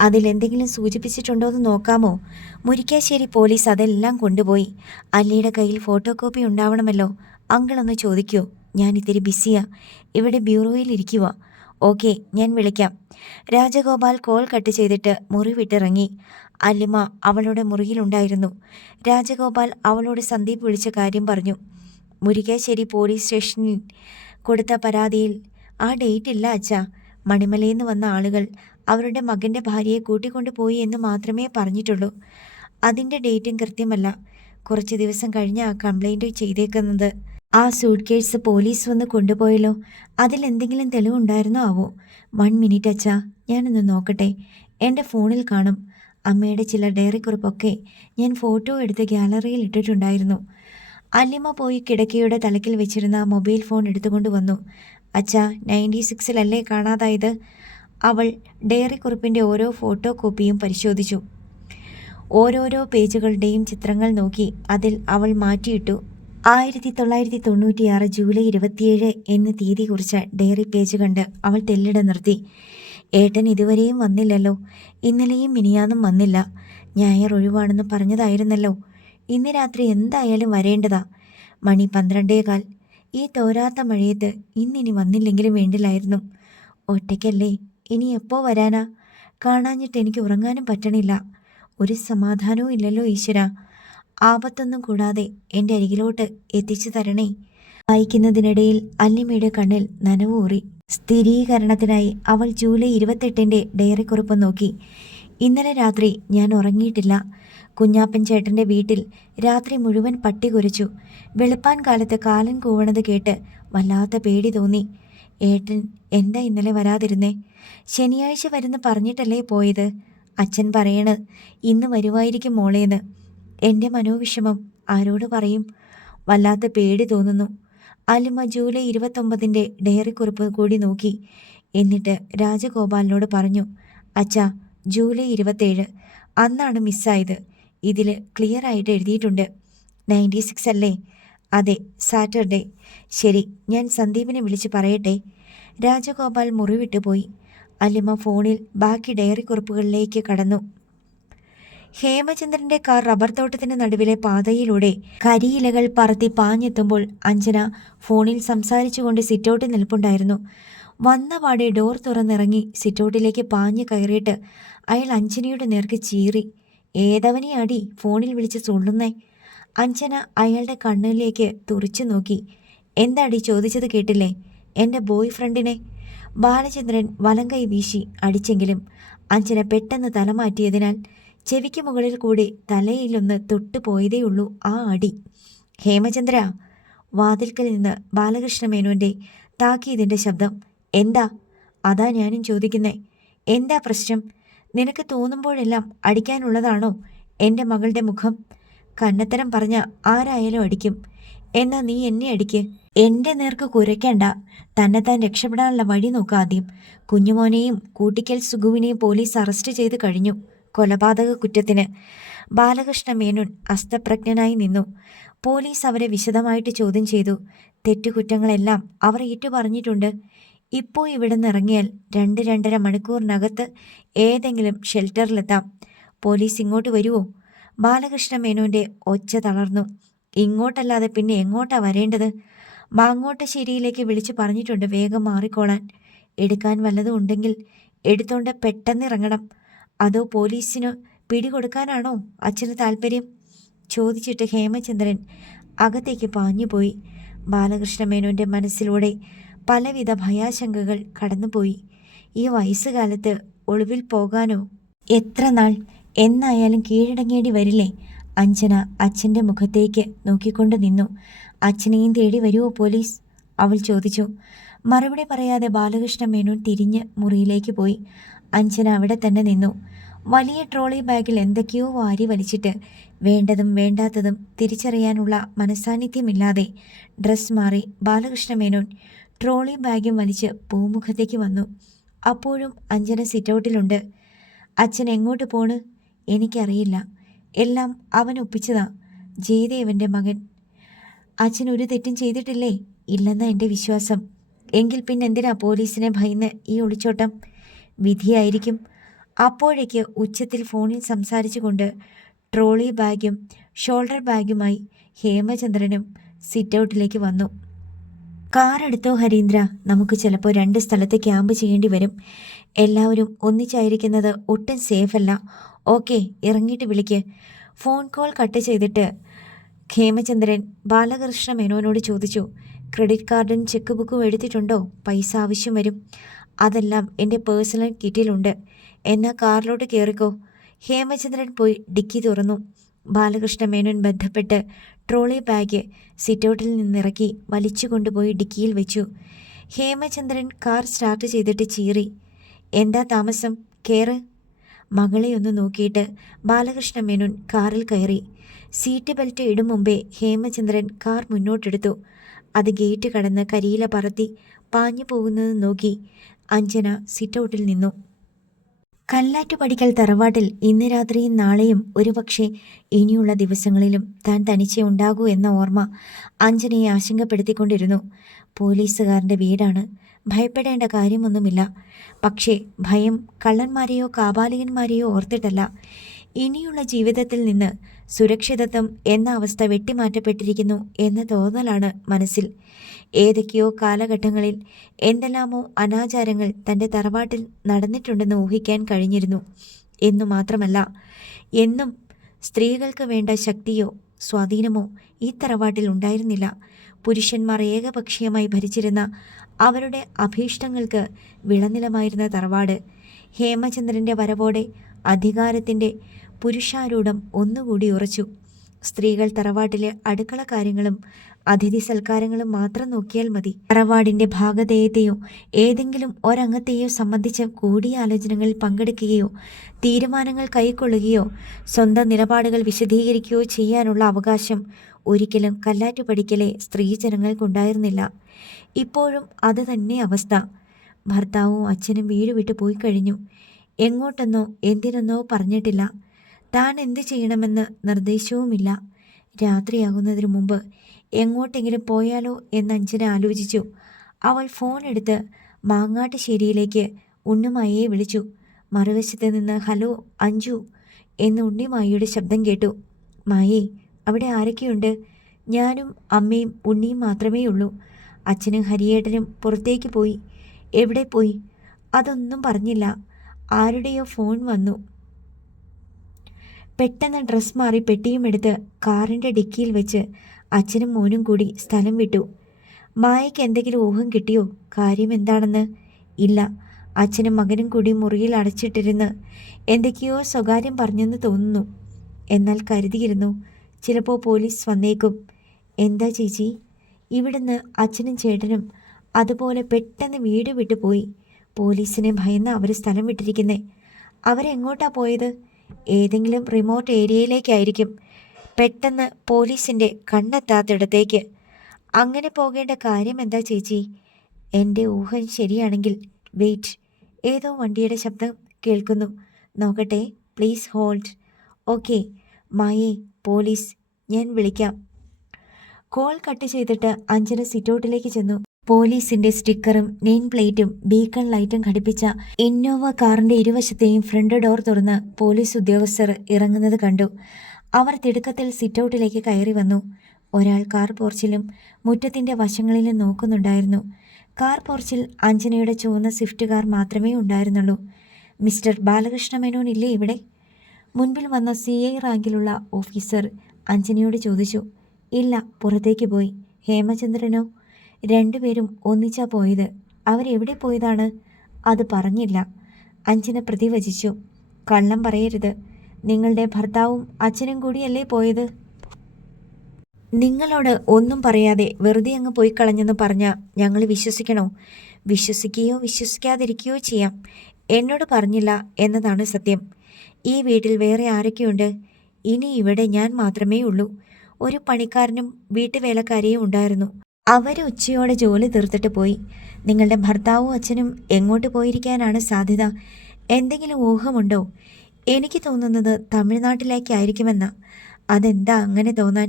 അതിലെന്തെങ്കിലും സൂചിപ്പിച്ചിട്ടുണ്ടോയെന്ന് നോക്കാമോ? മുരിക്കാശ്ശേരി പോലീസ് അതെല്ലാം കൊണ്ടുപോയി. അല്ലിയുടെ കയ്യിൽ ഫോട്ടോ കോപ്പി ഉണ്ടാവണമല്ലോ. അങ്കിളൊന്ന് ചോദിക്കൂ. ഞാൻ ഇത്തിരി ബിസിയാ, ഇവിടെ ബ്യൂറോയിൽ ഇരിക്കുക. ഓക്കെ, ഞാൻ വിളിക്കാം. രാജഗോപാൽ കോൾ കട്ട് ചെയ്തിട്ട് മുറി വിട്ടിറങ്ങി. അല്ലിമ അവളുടെ മുറിയിലുണ്ടായിരുന്നു. രാജഗോപാൽ അവളോട് സന്ദീപ് വിളിച്ച കാര്യം പറഞ്ഞു. മുരിക്കാശ്ശേരി പോലീസ് സ്റ്റേഷനിൽ കൊടുത്ത പരാതിയിൽ ആ ഡേറ്റ് ഇല്ല അച്ഛാ. മണിമലയിൽ നിന്ന് വന്ന ആളുകൾ അവരുടെ മകൻ്റെ ഭാര്യയെ കൂട്ടിക്കൊണ്ടു പോയി എന്ന് മാത്രമേ പറഞ്ഞിട്ടുള്ളൂ. അതിൻ്റെ ഡേറ്റും കൃത്യമല്ല. കുറച്ച് ദിവസം കഴിഞ്ഞ് ആ കംപ്ലൈൻറ്റ് ചെയ്തേക്കുന്നത്. ആ സൂട്ട് കേസ് പോലീസ് വന്ന് കൊണ്ടുപോയല്ലോ, അതിലെന്തെങ്കിലും തെളിവുണ്ടായിരുന്നോ ആവോ? 1 മിനിറ്റ് അച്ഛാ, ഞാനൊന്ന് നോക്കട്ടെ. എൻ്റെ ഫോണിൽ കാണും. അമ്മയുടെ ചില ഡയറിക്കുറിപ്പൊക്കെ ഞാൻ ഫോട്ടോ എടുത്ത് ഗ്യാലറിയിൽ ഇട്ടിട്ടുണ്ടായിരുന്നു. അല്ലിമ പോയി കിടക്കയുടെ തലക്കിൽ വെച്ചിരുന്ന മൊബൈൽ ഫോൺ എടുത്തുകൊണ്ട് വന്നു. അച്ഛാ, 96-ലല്ലേ കാണാതായത്? അവൾ ഡയറിക്കുറിപ്പിൻ്റെ ഓരോ ഫോട്ടോ കോപ്പിയും പരിശോധിച്ചു. ഓരോരോ പേജുകളുടെയും ചിത്രങ്ങൾ നോക്കി അതിൽ അവൾ മാറ്റിയിട്ടു. 1996 ജൂലൈ 27 എന്ന തീയതി കുറിച്ച ഡയറി പേജ് കണ്ട് അവൾ തെല്ലിട നിർത്തി. ഏട്ടൻ ഇതുവരെയും വന്നില്ലല്ലോ. ഇന്നലെയും മിനിയാന്നും വന്നില്ല. ഞായർ ഒഴിവാണെന്ന് പറഞ്ഞതായിരുന്നല്ലോ. ഇന്ന് രാത്രി എന്തായാലും വരേണ്ടതാ. മണി 12:15. ഈ തോരാത്ത മഴയത്ത് ഇന്നിനി വന്നില്ലെങ്കിലും വേണ്ടില്ലായിരുന്നു. ഒറ്റയ്ക്കല്ലേ, ഇനി എപ്പോ വരാനാ? കാണാഞ്ഞിട്ട് എനിക്ക് ഉറങ്ങാനും പറ്റണില്ല. ഒരു സമാധാനവും ഇല്ലല്ലോ ഈശ്വര. ആപത്തൊന്നും കൂടാതെ എൻ്റെ അരികിലോട്ട് എത്തിച്ചു തരണേ. വായിക്കുന്നതിനിടയിൽ അല്ലിമയുടെ കണ്ണിൽ നനവൂറി. സ്ഥിരീകരണത്തിനായി അവൾ ജൂലൈ 28 ഡയറിക്കുറിപ്പ് നോക്കി. ഇന്നലെ രാത്രി ഞാൻ ഉറങ്ങിയിട്ടില്ല. കുഞ്ഞാപ്പൻ ചേട്ടൻ്റെ വീട്ടിൽ രാത്രി മുഴുവൻ പട്ടി കുരച്ചു. വെളുപ്പാൻ കാലത്ത് കാലൻ കൂവണത് കേട്ട് വല്ലാത്ത പേടി തോന്നി. ഏട്ടൻ എന്താ ഇന്നലെ വരാതിരുന്നേ? ശനിയാഴ്ച വരുന്ന് പറഞ്ഞിട്ടല്ലേ പോയത്? അച്ഛൻ പറയണ് ഇന്ന് വരുമായിരിക്കും മോളേന്ന്. എൻ്റെ മനോവിഷമം ആരോട് പറയും? വല്ലാത്ത പേടി തോന്നുന്നു. അല്ലിമ ജൂലൈ 29 ഡയറിക്കുറിപ്പ് കൂടി നോക്കി. എന്നിട്ട് രാജഗോപാലിനോട് പറഞ്ഞു. അച്ഛാ, ജൂലൈ 27 അന്നാണ് മിസ്സായത്. ഇതിൽ ക്ലിയർ ആയിട്ട് എഴുതിയിട്ടുണ്ട്. 96 അല്ലേ? അതെ, സാറ്റർഡേ. ശരി, ഞാൻ സന്ദീപിനെ വിളിച്ച് പറയട്ടെ. രാജഗോപാൽ മുറിവിട്ടു പോയി. അല്ലിമ ഫോണിൽ ബാക്കി ഡയറിക്കുറിപ്പുകളിലേക്ക് കടന്നു. ഹേമചന്ദ്രന്റെ കാർ റബ്ബർ തോട്ടത്തിന് നടുവിലെ പാതയിലൂടെ കരിയിലകൾ പറത്തി പാഞ്ഞെത്തുമ്പോൾ അഞ്ജന ഫോണിൽ സംസാരിച്ചുകൊണ്ട് സിറ്റൗട്ടിൽ നിൽപ്പുണ്ടായിരുന്നു. വന്നപാടെ ഡോർ തുറന്നിറങ്ങി സിറ്റൗട്ടിലേക്ക് പാഞ്ഞു കയറിയിട്ട് അയാൾ അഞ്ജനയുടെ നേർക്ക് ചീറി. ഏതവനെ അടി ഫോണിൽ വിളിച്ച് സുള്ളുന്നേ? അഞ്ജന അയാളുടെ കണ്ണിലേക്ക് തുറിച്ചു നോക്കി. എന്താടി ചോദിച്ചത് കേട്ടില്ലേ? എൻ്റെ ബോയ് ഫ്രണ്ടിനെ. ബാലചന്ദ്രൻ വലം കൈ വീശി അടിച്ചെങ്കിലും അഞ്ജന പെട്ടെന്ന് തലമാറ്റിയതിനാൽ ചെവിക്ക് മുകളിൽ കൂടി തലയിലൊന്ന് തൊട്ടുപോയതേയുള്ളൂ ആ അടി. ഹേമചന്ദ്ര! വാതിൽക്കൽ നിന്ന് ബാലകൃഷ്ണമേനോൻ്റെ താക്കീതിൻ്റെ ശബ്ദം. എന്താ? അതാ ഞാനും ചോദിക്കുന്നേ. എന്താ പ്രശ്നം? നിനക്ക് തോന്നുമ്പോഴെല്ലാം അടിക്കാനുള്ളതാണോ എൻ്റെ മകളുടെ മുഖം? കന്നത്തരം പറഞ്ഞ ആരായാലും അടിക്കും. എന്നാ നീ എന്നെ അടിക്ക്. എൻ്റെ നേർക്ക് കുരയ്ക്കണ്ട. തന്നെത്താൻ രക്ഷപ്പെടാനുള്ള വഴി നോക്കാദ്യം. കുഞ്ഞുമോനെയും കൂട്ടിക്കൽ സുഗുവിനെയും പോലീസ് അറസ്റ്റ് ചെയ്ത് കഴിഞ്ഞു കൊലപാതക കുറ്റത്തിന്. ബാലകൃഷ്ണ മേനോൻ അസ്തപ്രജ്ഞനായി നിന്നു. പോലീസ് അവരെ വിശദമായിട്ട് ചോദ്യം ചെയ്തു. തെറ്റുകുറ്റങ്ങളെല്ലാം അവർ ഏറ്റുപറഞ്ഞിട്ടുണ്ട്. ഇപ്പോൾ ഇവിടെ നിന്ന് ഇറങ്ങിയാൽ 2-2.5 മണിക്കൂറിനകത്ത് ഏതെങ്കിലും ഷെൽട്ടറിലെത്താം. പോലീസ് ഇങ്ങോട്ട് വരുമോ? ബാലകൃഷ്ണ മേനോൻ്റെ ഒച്ച തളർന്നു. ഇങ്ങോട്ടല്ലാതെ പിന്നെ എങ്ങോട്ടാ വരേണ്ടത്? മാങ്ങോട്ടശ്ശേരിയിലേക്ക് വിളിച്ചു പറഞ്ഞിട്ടുണ്ട് വേഗം മാറിക്കോളാൻ. എടുക്കാൻ വല്ലതും ഉണ്ടെങ്കിൽ എടുത്തോണ്ട് പെട്ടെന്നിറങ്ങണം. അതോ പോലീസിന് പിടികൊടുക്കാനാണോ അച്ഛന് താല്പര്യം? ചോദിച്ചിട്ട് ഹേമചന്ദ്രൻ അകത്തേക്ക് പാഞ്ഞുപോയി. ബാലകൃഷ്ണമേനോൻ്റെ മനസ്സിലൂടെ പലവിധ ഭയാശങ്കകൾ കടന്നുപോയി. ഈ വയസ്സുകാലത്ത് ഒളിവിൽ പോകാനോ? എത്ര നാൾ? എന്നായാലും കീഴടങ്ങേണ്ടി വരില്ലേ? അഞ്ജന അച്ഛൻ്റെ മുഖത്തേക്ക് നോക്കിക്കൊണ്ട് നിന്നു. അച്ഛനെയും തേടി വരുമോ പോലീസ്? അവൾ ചോദിച്ചു. മറുപടി പറയാതെ ബാലകൃഷ്ണ മേനോൻ തിരിഞ്ഞ് മുറിയിലേക്ക് പോയി. അഞ്ജന അവിടെ തന്നെ നിന്നു. വലിയ ട്രോളി ബാഗിൽ എന്തൊക്കെയോ വാരി വലിച്ചിട്ട് വേണ്ടതും വേണ്ടാത്തതും തിരിച്ചറിയാനുള്ള മനസാന്നിധ്യമില്ലാതെ ഡ്രസ് മാറി ബാലകൃഷ്ണ മേനോൻ ട്രോളി ബാഗും വലിച്ച് പൂമുഖത്തേക്ക് വന്നു. അപ്പോഴും അഞ്ജന സിറ്റൗട്ടിലുണ്ട്. അച്ഛൻ എങ്ങോട്ട് പോണ്? എനിക്കറിയില്ല. എല്ലാം അവൻ ഒപ്പിച്ചതാ. ജയദേവൻ്റെ മകൻ. അച്ഛൻ ഒരു തെറ്റും ചെയ്തിട്ടില്ലേ? ഇല്ലെന്നാ എൻ്റെ വിശ്വാസം. എങ്കിൽ പിന്നെന്തിനാ പോലീസിനെ ഭയന്ന് ഈ ഒളിച്ചോട്ടം? വിധിയായിരിക്കും. അപ്പോഴേക്ക് ഉച്ചത്തിൽ ഫോണിൽ സംസാരിച്ചു കൊണ്ട് ട്രോളി ബാഗും ഷോൾഡർ ബാഗുമായി ഹേമചന്ദ്രനും സിറ്റൗട്ടിലേക്ക് വന്നു. കാർ എടുത്തോ ഹരീന്ദ്ര, നമുക്ക് ചിലപ്പോൾ 2 സ്ഥലത്ത് ക്യാമ്പ് ചെയ്യേണ്ടി വരും. എല്ലാവരും ഒന്നിച്ചായിരിക്കുന്നത് ഒട്ടും സേഫ് അല്ല. ഓക്കെ, ഇറങ്ങിയിട്ട് വിളിക്ക്. ഫോൺ കോൾ കട്ട് ചെയ്തിട്ട് ഹേമചന്ദ്രൻ ബാലകൃഷ്ണ മേനോനോട് ചോദിച്ചു, ക്രെഡിറ്റ് കാർഡും ചെക്ക് ബുക്കും എടുത്തിട്ടുണ്ടോ? പൈസ ആവശ്യം വരും. അതെല്ലാം എൻ്റെ പേഴ്സണൽ കിറ്റിലുണ്ട്. എന്നാ കാറിലോട്ട് കയറിക്കോ. ഹേമചന്ദ്രൻ പോയി ഡിക്കി തുറന്നു. ബാലകൃഷ്ണ മേനോൻ ബന്ധപ്പെട്ട് ട്രോളി ബാഗ് സിറ്റൗട്ടിൽ നിന്നിറക്കി വലിച്ചു കൊണ്ടുപോയി ഡിക്കിയിൽ വെച്ചു. ഹേമചന്ദ്രൻ കാർ സ്റ്റാർട്ട് ചെയ്തിട്ട് ചീറി, എന്താ താമസം, കേറ്. മകളെ ഒന്ന് നോക്കിയിട്ട് ബാലകൃഷ്ണ മേനോൻ കാറിൽ കയറി. സീറ്റ് ബെൽറ്റ് ഇടും മുമ്പേ ഹേമചന്ദ്രൻ കാർ മുന്നോട്ടെടുത്തു. അത് ഗേറ്റ് കടന്ന് കരിയില പറത്തി പാഞ്ഞു പോകുന്നത് നോക്കി അഞ്ജന സിറ്റൗട്ടിൽ നിന്നു. കല്ലാറ്റുപടിക്കൽ തറവാട്ടിൽ ഇന്ന് രാത്രിയും നാളെയും ഒരുപക്ഷെ ഇനിയുള്ള ദിവസങ്ങളിലും താൻ തനിച്ചേ ഉണ്ടാകൂ എന്ന ഓർമ്മ അഞ്ജനയെ ആശങ്കപ്പെടുത്തിക്കൊണ്ടിരുന്നു. പോലീസുകാരൻ്റെ വീടാണ്, ഭയപ്പെടേണ്ട കാര്യമൊന്നുമില്ല. പക്ഷേ ഭയം കള്ളന്മാരെയോ കാപാലികന്മാരെയോ ഓർത്തിട്ടല്ല. ഇനിയുള്ള ജീവിതത്തിൽ നിന്ന് സുരക്ഷിതത്വം എന്ന അവസ്ഥ വെട്ടിമാറ്റപ്പെട്ടിരിക്കുന്നു എന്ന തോന്നലാണ് മനസ്സിൽ. ഏതൊക്കെയോ കാലഘട്ടങ്ങളിൽ എന്തെല്ലാമോ അനാചാരങ്ങൾ തൻ്റെ തറവാട്ടിൽ നടന്നിട്ടുണ്ടെന്ന് ഊഹിക്കാൻ കഴിഞ്ഞിരുന്നു എന്നു മാത്രമല്ല, എന്നും സ്ത്രീകൾക്ക് വേണ്ട ശക്തിയോ സ്വാധീനമോ ഈ തറവാട്ടിൽ ഉണ്ടായിരുന്നില്ല. പുരുഷന്മാർ ഏകപക്ഷീയമായി ഭരിച്ചിരുന്ന അവരുടെ അഭീഷ്ടങ്ങൾക്ക് വിളനിലമായിരുന്ന തറവാട് ഹേമചന്ദ്രൻ്റെ വരവോടെ അധികാരത്തിൻ്റെ പുരുഷാരൂഢം ഒന്നുകൂടി ഉറച്ചു. സ്ത്രീകൾ തറവാട്ടിലെ അടുക്കള കാര്യങ്ങളും അതിഥി സൽക്കാരങ്ങളും മാത്രം നോക്കിയാൽ മതി. തറവാടിൻ്റെ ഭാഗധേയത്തെയോ ഏതെങ്കിലും ഒരംഗത്തെയോ സംബന്ധിച്ച് കൂടിയാലോചനകളിൽ പങ്കെടുക്കുകയോ തീരുമാനങ്ങൾ കൈക്കൊള്ളുകയോ സ്വന്തം നിലപാടുകൾ വിശദീകരിക്കുകയോ ചെയ്യാനുള്ള അവകാശം ഒരിക്കലും കല്ലാറ്റുപടിക്കലെ സ്ത്രീജനങ്ങൾക്കുണ്ടായിരുന്നില്ല. ഇപ്പോഴും അത് തന്നെ അവസ്ഥ. ഭർത്താവും അച്ഛനും വീട് വിട്ടു പോയി കഴിഞ്ഞു. എങ്ങോട്ടെന്നോ എന്തിനെന്നോ പറഞ്ഞിട്ടില്ല. താൻ എന്ത് ചെയ്യണമെന്ന് നിർദ്ദേശവുമില്ല. രാത്രിയാകുന്നതിന് മുമ്പ് എങ്ങോട്ടെങ്കിലും പോയാലോ എന്ന് അഞ്ജന ആലോചിച്ചു. അവൾ ഫോൺ എടുത്ത് മാങ്ങാട്ടുശ്ശേരിയിലേക്ക് ഉണ്ണുമായയെ വിളിച്ചു. മറുവശത്ത് നിന്ന് ഹലോ അഞ്ജു എന്ന് ഉണ്ണിമായയുടെ ശബ്ദം കേട്ടു. മായേ, അവിടെ ആരൊക്കെയുണ്ട്? ഞാനും അമ്മയും ഉണ്ണിയും മാത്രമേ ഉള്ളൂ. അച്ഛനും ഹരിയേട്ടനും പുറത്തേക്ക് പോയി. എവിടെ പോയി? അതൊന്നും പറഞ്ഞില്ല. ആരുടെയോ ഫോൺ വന്നു. പെട്ടെന്ന് ഡ്രസ് മാറി പെട്ടിയും എടുത്ത് കാറിൻ്റെ ഡിക്കിയിൽ വെച്ച് അച്ഛനും മോനും കൂടി സ്ഥലം വിട്ടു. മായയ്ക്ക് എന്തെങ്കിലും ഊഹം കിട്ടിയോ കാര്യം എന്താണെന്ന്? ഇല്ല. അച്ഛനും മകനും കൂടി മുറിയിൽ അടച്ചിട്ടിരുന്ന് എന്തൊക്കെയോ സ്വകാര്യം പറഞ്ഞെന്ന് തോന്നുന്നു. എന്നാൽ കരുതിയിരുന്നു ചിലപ്പോൾ പോലീസ് വന്നേക്കും. എന്താ ചേച്ചി? ഇവിടുന്ന് അച്ഛനും ചേട്ടനും അതുപോലെ പെട്ടെന്ന് വീട് വിട്ടു പോയി. പോലീസിനെ ഭയന്ന് അവർ സ്ഥലം വിട്ടിരിക്കുന്നേ. അവരെങ്ങോട്ടാ പോയത്? ഏതെങ്കിലും റിമോട്ട് ഏരിയയിലേക്കായിരിക്കും. പെട്ടെന്ന് പോലീസിൻ്റെ കണ്ണെത്താത്തിടത്തേക്ക്. അങ്ങനെ പോകേണ്ട കാര്യം എന്താ ചേച്ചി? എൻ്റെ ഊഹം ശരിയാണെങ്കിൽ വെയിറ്റ്, ഏതോ വണ്ടിയുടെ ശബ്ദം കേൾക്കുന്നു. നോക്കട്ടെ, പ്ലീസ് ഹോൾഡ്. ഓക്കെ മായേ, പോലീസ്, ഞാൻ വിളിക്കാം. കോൾ കട്ട് ചെയ്തിട്ട് അഞ്ജന സിറ്റൗട്ടിലേക്ക് ചെന്നു. പോലീസിന്റെ സ്റ്റിക്കറും നെയിം പ്ലേറ്റും ബീക്കൺ ലൈറ്റും ഘടിപ്പിച്ച ഇന്നോവ കാറിന്റെ ഇരുവശത്തെയും ഫ്രണ്ട് ഡോർ തുറന്ന് പോലീസ് ഉദ്യോഗസ്ഥർ ഇറങ്ങുന്നത് കണ്ടു. അവർ തിടുക്കത്തിൽ സിറ്റൗട്ടിലേക്ക് കയറി വന്നു. ഒരാൾ കാർ പോർച്ചിലും മുറ്റത്തിന്റെ വശങ്ങളിലും നോക്കുന്നുണ്ടായിരുന്നു. കാർ പോർച്ചിൽ അഞ്ജനയുടെ ചുവന്ന സ്വിഫ്റ്റ് കാർ മാത്രമേ ഉണ്ടായിരുന്നുള്ളൂ. മിസ്റ്റർ ബാലകൃഷ്ണ മേനോൻ ഇല്ലേ ഇവിടെ? മുൻപിൽ വന്ന CI റാങ്കിലുള്ള ഓഫീസർ അഞ്ജനയോട് ചോദിച്ചു. ഇല്ല, പുറത്തേക്ക് പോയി. ഹേമചന്ദ്രനോ? രണ്ടുപേരും ഒന്നിച്ചാ പോയത്. അവരെവിടെ പോയതാണ്? അത് പറഞ്ഞില്ല. അഞ്ജന പ്രതിവചിച്ചു. കള്ളം പറയരുത്. നിങ്ങളുടെ ഭർത്താവും അച്ഛനും കൂടിയല്ലേ പോയത്? നിങ്ങളോട് ഒന്നും പറയാതെ വെറുതെ അങ്ങ് പോയി കളഞ്ഞെന്ന് പറഞ്ഞാൽ ഞങ്ങൾ വിശ്വസിക്കണോ? വിശ്വസിക്കുകയോ വിശ്വസിക്കാതിരിക്കുകയോ ചെയ്യാം. എന്നോട് പറഞ്ഞില്ല എന്നതാണ് സത്യം. ഈ വീട്ടിൽ വേറെ ആരൊക്കെയുണ്ട്? ഇനി ഇവിടെ ഞാൻ മാത്രമേ ഉള്ളൂ. ഒരു പണിക്കാരനും വീട്ടുവേലക്കാരിയും ഉണ്ടായിരുന്നു. അവർ ഉച്ചയോടെ ജോലി തീർത്തിട്ട് പോയി. നിങ്ങളുടെ ഭർത്താവും അച്ഛനും എങ്ങോട്ട് പോയിരിക്കാനാണ് സാധ്യത? എന്തെങ്കിലും ഊഹമുണ്ടോ? എനിക്ക് തോന്നുന്നത് തമിഴ്നാട്ടിലേക്കായിരിക്കുമെന്നാ. അതെന്താ അങ്ങനെ തോന്നാൻ?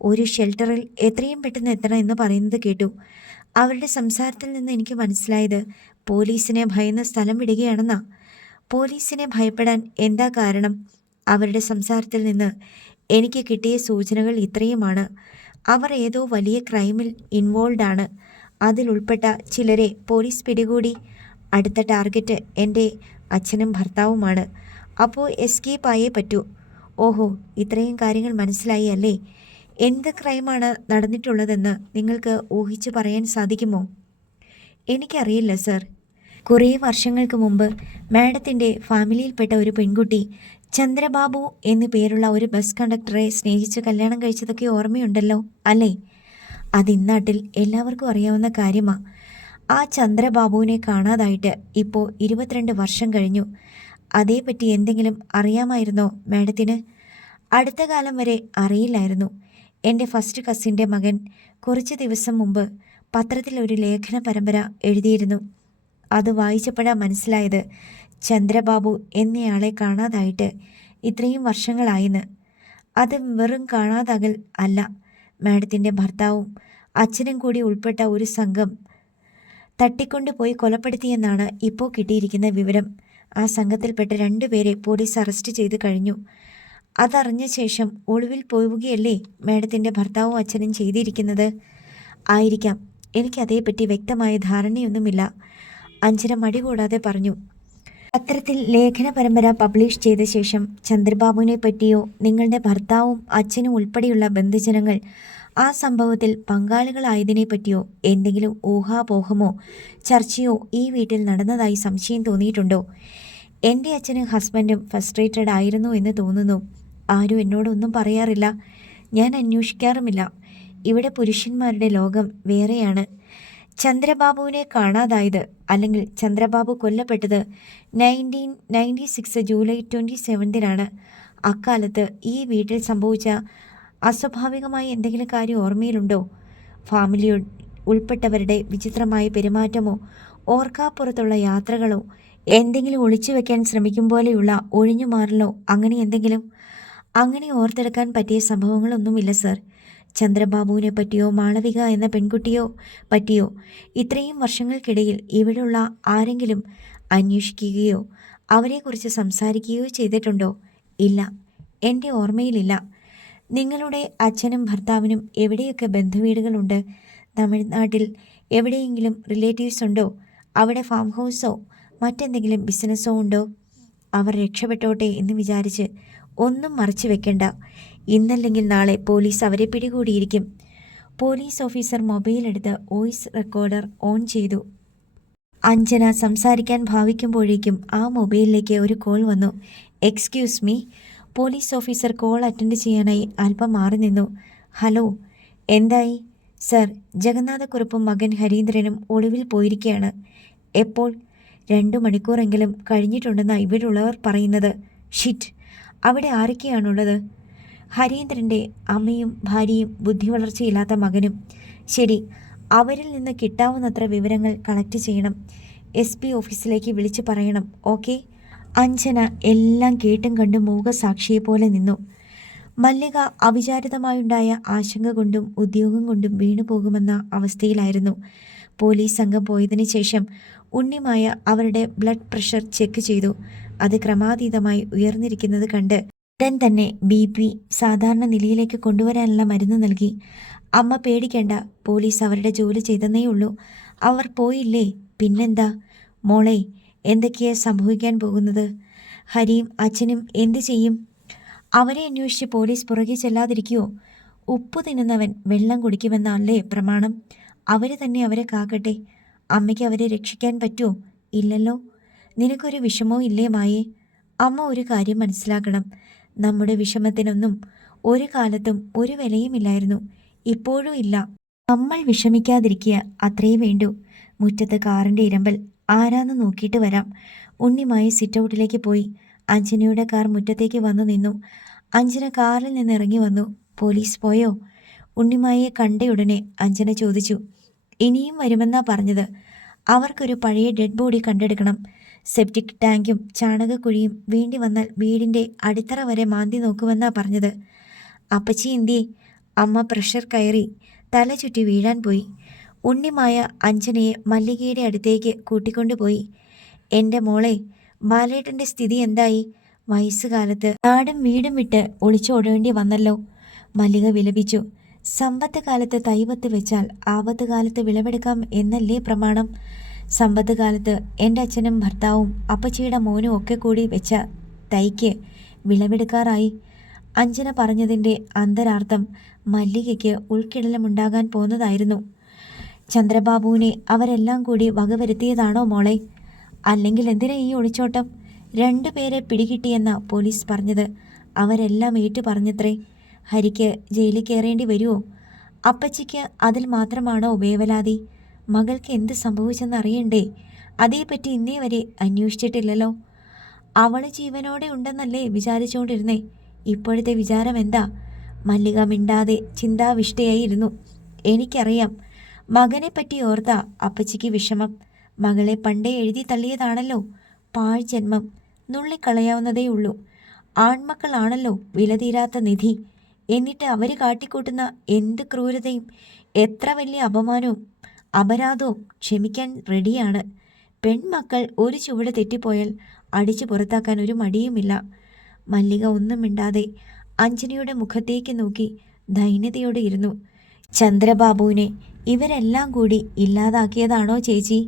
ഒരു ഷെൽട്ടറിൽ എത്രയും പെട്ടെന്ന് എത്തണം എന്ന് പറയുന്നത് കേട്ടു. അവരുടെ സംസാരത്തിൽ നിന്ന് എനിക്ക് മനസ്സിലായത് പോലീസിനെ ഭയന്ന് സ്ഥലം വിടുകയാണെന്നാ. പോലീസിനെ ഭയപ്പെടാൻ എന്താ കാരണം? അവരുടെ സംസാരത്തിൽ നിന്ന് എനിക്ക് കിട്ടിയ സൂചനകൾ ഇത്രയുമാണ്. അവർ ഏതോ വലിയ ക്രൈമിൽ ഇൻവോൾവ് ആണ്. അതിലുൾപ്പെട്ട ചിലരെ പോലീസ് പിടികൂടി. അടുത്ത ടാർഗറ്റ് എൻ്റെ അച്ഛനും ഭർത്താവുമാണ്. അപ്പോൾ എസ്കേപ്പ് ആയേ പറ്റൂ. ഓഹോ, ഇത്രയും കാര്യങ്ങൾ മനസ്സിലായി അല്ലേ? എന്ത് ക്രൈമാണ് നടന്നിട്ടുള്ളതെന്ന് നിങ്ങൾക്ക് ഊഹിച്ചു പറയാൻ സാധിക്കുമോ? എനിക്കറിയില്ല സർ. കുറേ വർഷങ്ങൾക്ക് മുമ്പ് മാഡത്തിൻ്റെ ഫാമിലിയിൽപ്പെട്ട ഒരു പെൺകുട്ടി ചന്ദ്രബാബു എന്നു പേരുള്ള ഒരു ബസ് കണ്ടക്ടറെ സ്നേഹിച്ച് കല്യാണം കഴിച്ചതൊക്കെ ഓർമ്മയുണ്ടല്ലോ അല്ലേ? അതിന്നാട്ടിൽ എല്ലാവർക്കും അറിയാവുന്ന കാര്യമാണ്. ആ ചന്ദ്രബാബുവിനെ കാണാതായിട്ട് ഇപ്പോൾ 22 വർഷം കഴിഞ്ഞു. അതേപ്പറ്റി എന്തെങ്കിലും അറിയാമായിരുന്നോ മാഡത്തിന്? അടുത്ത കാലം വരെ അറിയില്ലായിരുന്നു. എൻ്റെ ഫസ്റ്റ് കസിൻ്റെ മകൻ കുറച്ച് ദിവസം മുമ്പ് പത്രത്തിൽ ഒരു ലേഖന പരമ്പര എഴുതിയിരുന്നു. അത് വായിച്ചപ്പോഴാണ് മനസ്സിലായത് ചന്ദ്രബാബു എന്നയാളെ കാണാതായിട്ട് ഇത്രയും വർഷങ്ങളായിന്ന്. അത് വെറും കാണാതാകൽ അല്ല, മാഡത്തിൻ്റെ ഭർത്താവും അച്ഛനും കൂടി ഉൾപ്പെട്ട ഒരു സംഘം തട്ടിക്കൊണ്ടുപോയി കൊലപ്പെടുത്തിയെന്നാണ് ഇപ്പോൾ കിട്ടിയിരിക്കുന്ന വിവരം. ആ സംഘത്തിൽപ്പെട്ട 2 പേരെ പോലീസ് അറസ്റ്റ് ചെയ്ത് കഴിഞ്ഞു. അതറിഞ്ഞ ശേഷം ഒളിവിൽ പോവുകയല്ലേ മാഡത്തിൻ്റെ ഭർത്താവും അച്ഛനും ചെയ്തിരിക്കുന്നത്? ആയിരിക്കാം. എനിക്കതേപ്പറ്റി വ്യക്തമായ ധാരണയൊന്നുമില്ല, അഞ്ജന മടി കൂടാതെ പറഞ്ഞു. പത്രത്തിൽ ലേഖന പരമ്പര പബ്ലിഷ് ചെയ്ത ശേഷം ചന്ദ്രബാബുവിനെ പറ്റിയോ നിങ്ങളുടെ ഭർത്താവും അച്ഛനും ഉൾപ്പെടെയുള്ള ബന്ധുജനങ്ങൾ ആ സംഭവത്തിൽ പങ്കാളികളായതിനെ പറ്റിയോ എന്തെങ്കിലും ഊഹാപോഹമോ ചർച്ചയോ ഈ വീട്ടിൽ നടന്നതായി സംശയം തോന്നിയിട്ടുണ്ടോ? എൻ്റെ അച്ഛനും ഹസ്ബൻഡും ഫ്രസ്ട്രേറ്റഡ് ആയിരുന്നു എന്ന് തോന്നുന്നു. ആരും എന്നോടൊന്നും പറയാറില്ല, ഞാൻ അന്വേഷിക്കാറുമില്ല. ഇവിടെ പുരുഷന്മാരുടെ ലോകം വേറെയാണ്. ചന്ദ്രബാബുവിനെ കാണാതായത് അല്ലെങ്കിൽ ചന്ദ്രബാബു കൊല്ലപ്പെട്ടത് 1996 ജൂലൈ 27 അക്കാലത്ത് ഈ വീട്ടിൽ സംഭവിച്ച അസ്വാഭാവികമായ എന്തെങ്കിലും കാര്യം ഓർമ്മയിലുണ്ടോ? ഫാമിലി ഉൾപ്പെട്ടവരുടെ വിചിത്രമായ പെരുമാറ്റമോ ഓർക്കാപ്പുറത്തുള്ള യാത്രകളോ എന്തെങ്കിലും ഒളിച്ചു വെക്കാൻ ശ്രമിക്കും പോലെയുള്ള ഒഴിഞ്ഞുമാറലോ അങ്ങനെ എന്തെങ്കിലും? അങ്ങനെ ഓർത്തെടുക്കാൻ പറ്റിയ സംഭവങ്ങളൊന്നുമില്ല സർ. ചന്ദ്രബാബുവിനെ പറ്റിയോ മാളവിക എന്ന പെൺകുട്ടിയോ പറ്റിയോ ഇത്രയും വർഷങ്ങൾക്കിടയിൽ ഇവിടെയുള്ള ആരെങ്കിലും അന്വേഷിക്കുകയോ അവരെക്കുറിച്ച് സംസാരിക്കുകയോ ചെയ്തിട്ടുണ്ടോ? ഇല്ല, എൻ്റെ ഓർമ്മയിലില്ല. നിങ്ങളുടെ അച്ഛനും ഭർത്താവിനും എവിടെയൊക്കെ ബന്ധുവീടുകളുണ്ട്? തമിഴ്നാട്ടിൽ എവിടെയെങ്കിലും റിലേറ്റീവ്സ് ഉണ്ടോ? അവിടെ ഫാം ഹൗസോ മറ്റെന്തെങ്കിലും ബിസിനസ്സോ ഉണ്ടോ? അവർ രക്ഷപ്പെട്ടോട്ടെ എന്ന് വിചാരിച്ച് ഒന്നും മറച്ചു വെക്കണ്ട. ഇന്നല്ലെങ്കിൽ നാളെ പോലീസ് അവരെ പിടികൂടിയിരിക്കും. പോലീസ് ഓഫീസർ മൊബൈൽ എടുത്ത് വോയിസ് റെക്കോർഡർ ഓൺ ചെയ്തു. അഞ്ജന സംസാരിക്കാൻ ഭാവിക്കുമ്പോഴേക്കും ആ മൊബൈലിലേക്ക് ഒരു കോൾ വന്നു. Excuse me. Police officer call attend ചെയ്യാനായി അല്പം മാറി നിന്നു. ഹലോ, എന്തായി? സർ, ജഗന്നാഥക്കുറുപ്പും മകൻ ഹരീന്ദ്രനും ഒളിവിൽ പോയിരിക്കുകയാണ്. എപ്പോൾ? 2 മണിക്കൂറെങ്കിലും കഴിഞ്ഞിട്ടുണ്ടെന്നാണ് ഇവിടെയുള്ളവർ പറയുന്നത്. ഷിറ്റ്, അവിടെ ആരൊക്കെയാണുള്ളത്? ഹരീന്ദ്രൻ്റെ അമ്മയും ഭാര്യയും ബുദ്ധിവളർച്ചയില്ലാത്ത മകനും. ശരി, അവരിൽ നിന്ന് കിട്ടാവുന്നത്ര വിവരങ്ങൾ കളക്ട് ചെയ്യണം. SP ഓഫീസിലേക്ക് വിളിച്ചു പറയണം. ഓക്കെ? അഞ്ജന എല്ലാം കേട്ടും കണ്ടും മൂകസാക്ഷിയെപ്പോലെ നിന്നു. മല്ലിക അവിചാരിതമായുണ്ടായ ആശങ്ക കൊണ്ടും ഉദ്യോഗം കൊണ്ടും വീണുപോകുമെന്ന അവസ്ഥയിലായിരുന്നു. പോലീസ് സംഘം പോയതിനു ശേഷം ഉണ്ണിമായ അവരുടെ ബ്ലഡ് പ്രഷർ ചെക്ക് ചെയ്തു. അത് ക്രമാതീതമായി ഉയർന്നിരിക്കുന്നത് കണ്ട് ഉടൻ തന്നെ BP സാധാരണ നിലയിലേക്ക് കൊണ്ടുവരാനുള്ള മരുന്ന് നൽകി. അമ്മ പേടിക്കേണ്ട, പോലീസ് അവരുടെ ജോലി ചെയ്തെന്നേ ഉള്ളൂ. അവർ പോയില്ലേ പിന്നെന്താ? മോളെ, എന്തൊക്കെയാ സംഭവിക്കാൻ പോകുന്നത്? ഹരിയും അച്ഛനും എന്തു ചെയ്യും? അവരെ അന്വേഷിച്ച് പോലീസ് പുറകെ ചെല്ലാതിരിക്കുമോ? ഉപ്പു തിന്നുന്നവൻ വെള്ളം കുടിക്കുമെന്നല്ലേ പ്രമാണം? അവർ തന്നെ അവരെ കാക്കട്ടെ. അമ്മയ്ക്ക് അവരെ രക്ഷിക്കാൻ പറ്റുമോ? ഇല്ലല്ലോ. നിനക്കൊരു വിഷമവും ഇല്ലേ മായേ? അമ്മ ഒരു കാര്യം മനസ്സിലാക്കണം, നമ്മുടെ വിഷമത്തിനൊന്നും ഒരു കാലത്തും ഒരു വിലയുമില്ലായിരുന്നു, ഇപ്പോഴും ഇല്ല. നമ്മൾ വിഷമിക്കാതിരിക്കുക, അത്രയേ വേണ്ടൂ. മുറ്റത്ത് കാറിൻ്റെ ഇരമ്പൽ, ആരാന്ന് നോക്കിയിട്ട് വരാം. ഉണ്ണിമായി സിറ്റൗട്ടിലേക്ക് പോയി. അഞ്ജനയുടെ കാർ മുറ്റത്തേക്ക് വന്നു നിന്നു. അഞ്ജന കാറിൽ നിന്ന് ഇറങ്ങി വന്നു. പോലീസ് പോയോ? ഉണ്ണിമായെ കണ്ടയുടനെ അഞ്ജന ചോദിച്ചു. ഇനിയും വരുമെന്നാ പറഞ്ഞത്. അവർക്കൊരു പഴയ ഡെഡ് ബോഡി കണ്ടെടുക്കണം. സെപ്റ്റിക് ടാങ്കും ചാണകക്കുഴിയും വേണ്ടി വന്നാൽ വീടിൻ്റെ അടിത്തറ വരെ മാന്തി നോക്കുമെന്നാ പറഞ്ഞത്. അപ്പച്ചി എന്തിയെ? അമ്മ പ്രഷർ കയറി തല ചുറ്റി വീഴാൻ പോയി. ഉണ്ണിമായ അഞ്ജനയെ മല്ലികയുടെ അടുത്തേക്ക് കൂട്ടിക്കൊണ്ടുപോയി. എൻ്റെ മോളെ, ബാലേട്ടൻ്റെ സ്ഥിതി എന്തായി? വയസ്സുകാലത്ത് നാടും വീടും വിട്ട് ഒളിച്ചോടേണ്ടി വന്നല്ലോ. മല്ലിക വിലപിച്ചു. സമ്പത്ത് കാലത്ത് തൈവത്ത് വെച്ചാൽ ആപത്ത് കാലത്ത് വിളവെടുക്കാം എന്നല്ലേ പ്രമാണം. സമ്പത്ത് കാലത്ത് എൻ്റെ അച്ഛനും ഭർത്താവും അപ്പച്ചിയുടെ മോനും ഒക്കെ കൂടി വെച്ച തൈക്ക് വിളവെടുക്കാറായി. അഞ്ജന പറഞ്ഞതിൻ്റെ അന്തരാർത്ഥം മല്ലികയ്ക്ക് ഉൾക്കിടലമുണ്ടാകാൻ പോന്നതായിരുന്നു. ചന്ദ്രബാബുവിനെ അവരെല്ലാം കൂടി വകവരുത്തിയതാണോ മോളെ? അല്ലെങ്കിൽ എന്തിനാ ഈ ഒളിച്ചോട്ടം? 2 പേരെ പിടികിട്ടിയെന്ന പോലീസ് പറഞ്ഞത്. അവരെല്ലാം ഏറ്റു പറഞ്ഞത്രേ. ഹരിക്ക് ജയിലിൽ കയറേണ്ടി വരുമോ? അപ്പച്ചിക്ക് അതിൽ മാത്രമാണോ വേവലാതി? മകൾക്ക് എന്ത് സംഭവിച്ചെന്നറിയണ്ടേ? അതേപ്പറ്റി ഇന്നേ വരെ അന്വേഷിച്ചിട്ടില്ലല്ലോ. അവള് ജീവനോടെ ഉണ്ടെന്നല്ലേ വിചാരിച്ചുകൊണ്ടിരുന്നേ? ഇപ്പോഴത്തെ വിചാരം എന്താ? മല്ലിക മിണ്ടാതെ ചിന്താവിഷ്ടയായിരുന്നു. എനിക്കറിയാം, മകനെപ്പറ്റി ഓർത്ത അപ്പച്ചിക്ക് വിഷമം. മകളെ പണ്ടേ എഴുതി തള്ളിയതാണല്ലോ. പാഴ് ജന്മം, നുള്ളിക്കളയാവുന്നതേ ഉള്ളൂ. ആൺമക്കളാണല്ലോ വിലതീരാത്ത നിധി. എന്നിട്ട് അവർ കാട്ടിക്കൂട്ടുന്ന എന്ത് ക്രൂരതയും എത്ര വലിയ അപമാനവും അപരാധവും ക്ഷമിക്കാൻ റെഡിയാണ്. പെൺമക്കൾ ഒരു ചുവട് തെറ്റിപ്പോയാൽ അടിച്ചു പുറത്താക്കാൻ ഒരു മടിയുമില്ല. മല്ലിക ഒന്നും മിണ്ടാതെ അഞ്ജനയുടെ മുഖത്തേക്ക് നോക്കി ദൈന്യതയോടെ ഇരുന്നു. ചന്ദ്രബാബുവിനെ ഇവരെല്ലാം കൂടി ഇല്ലാതാക്കിയതാണോ ചേച്ചി?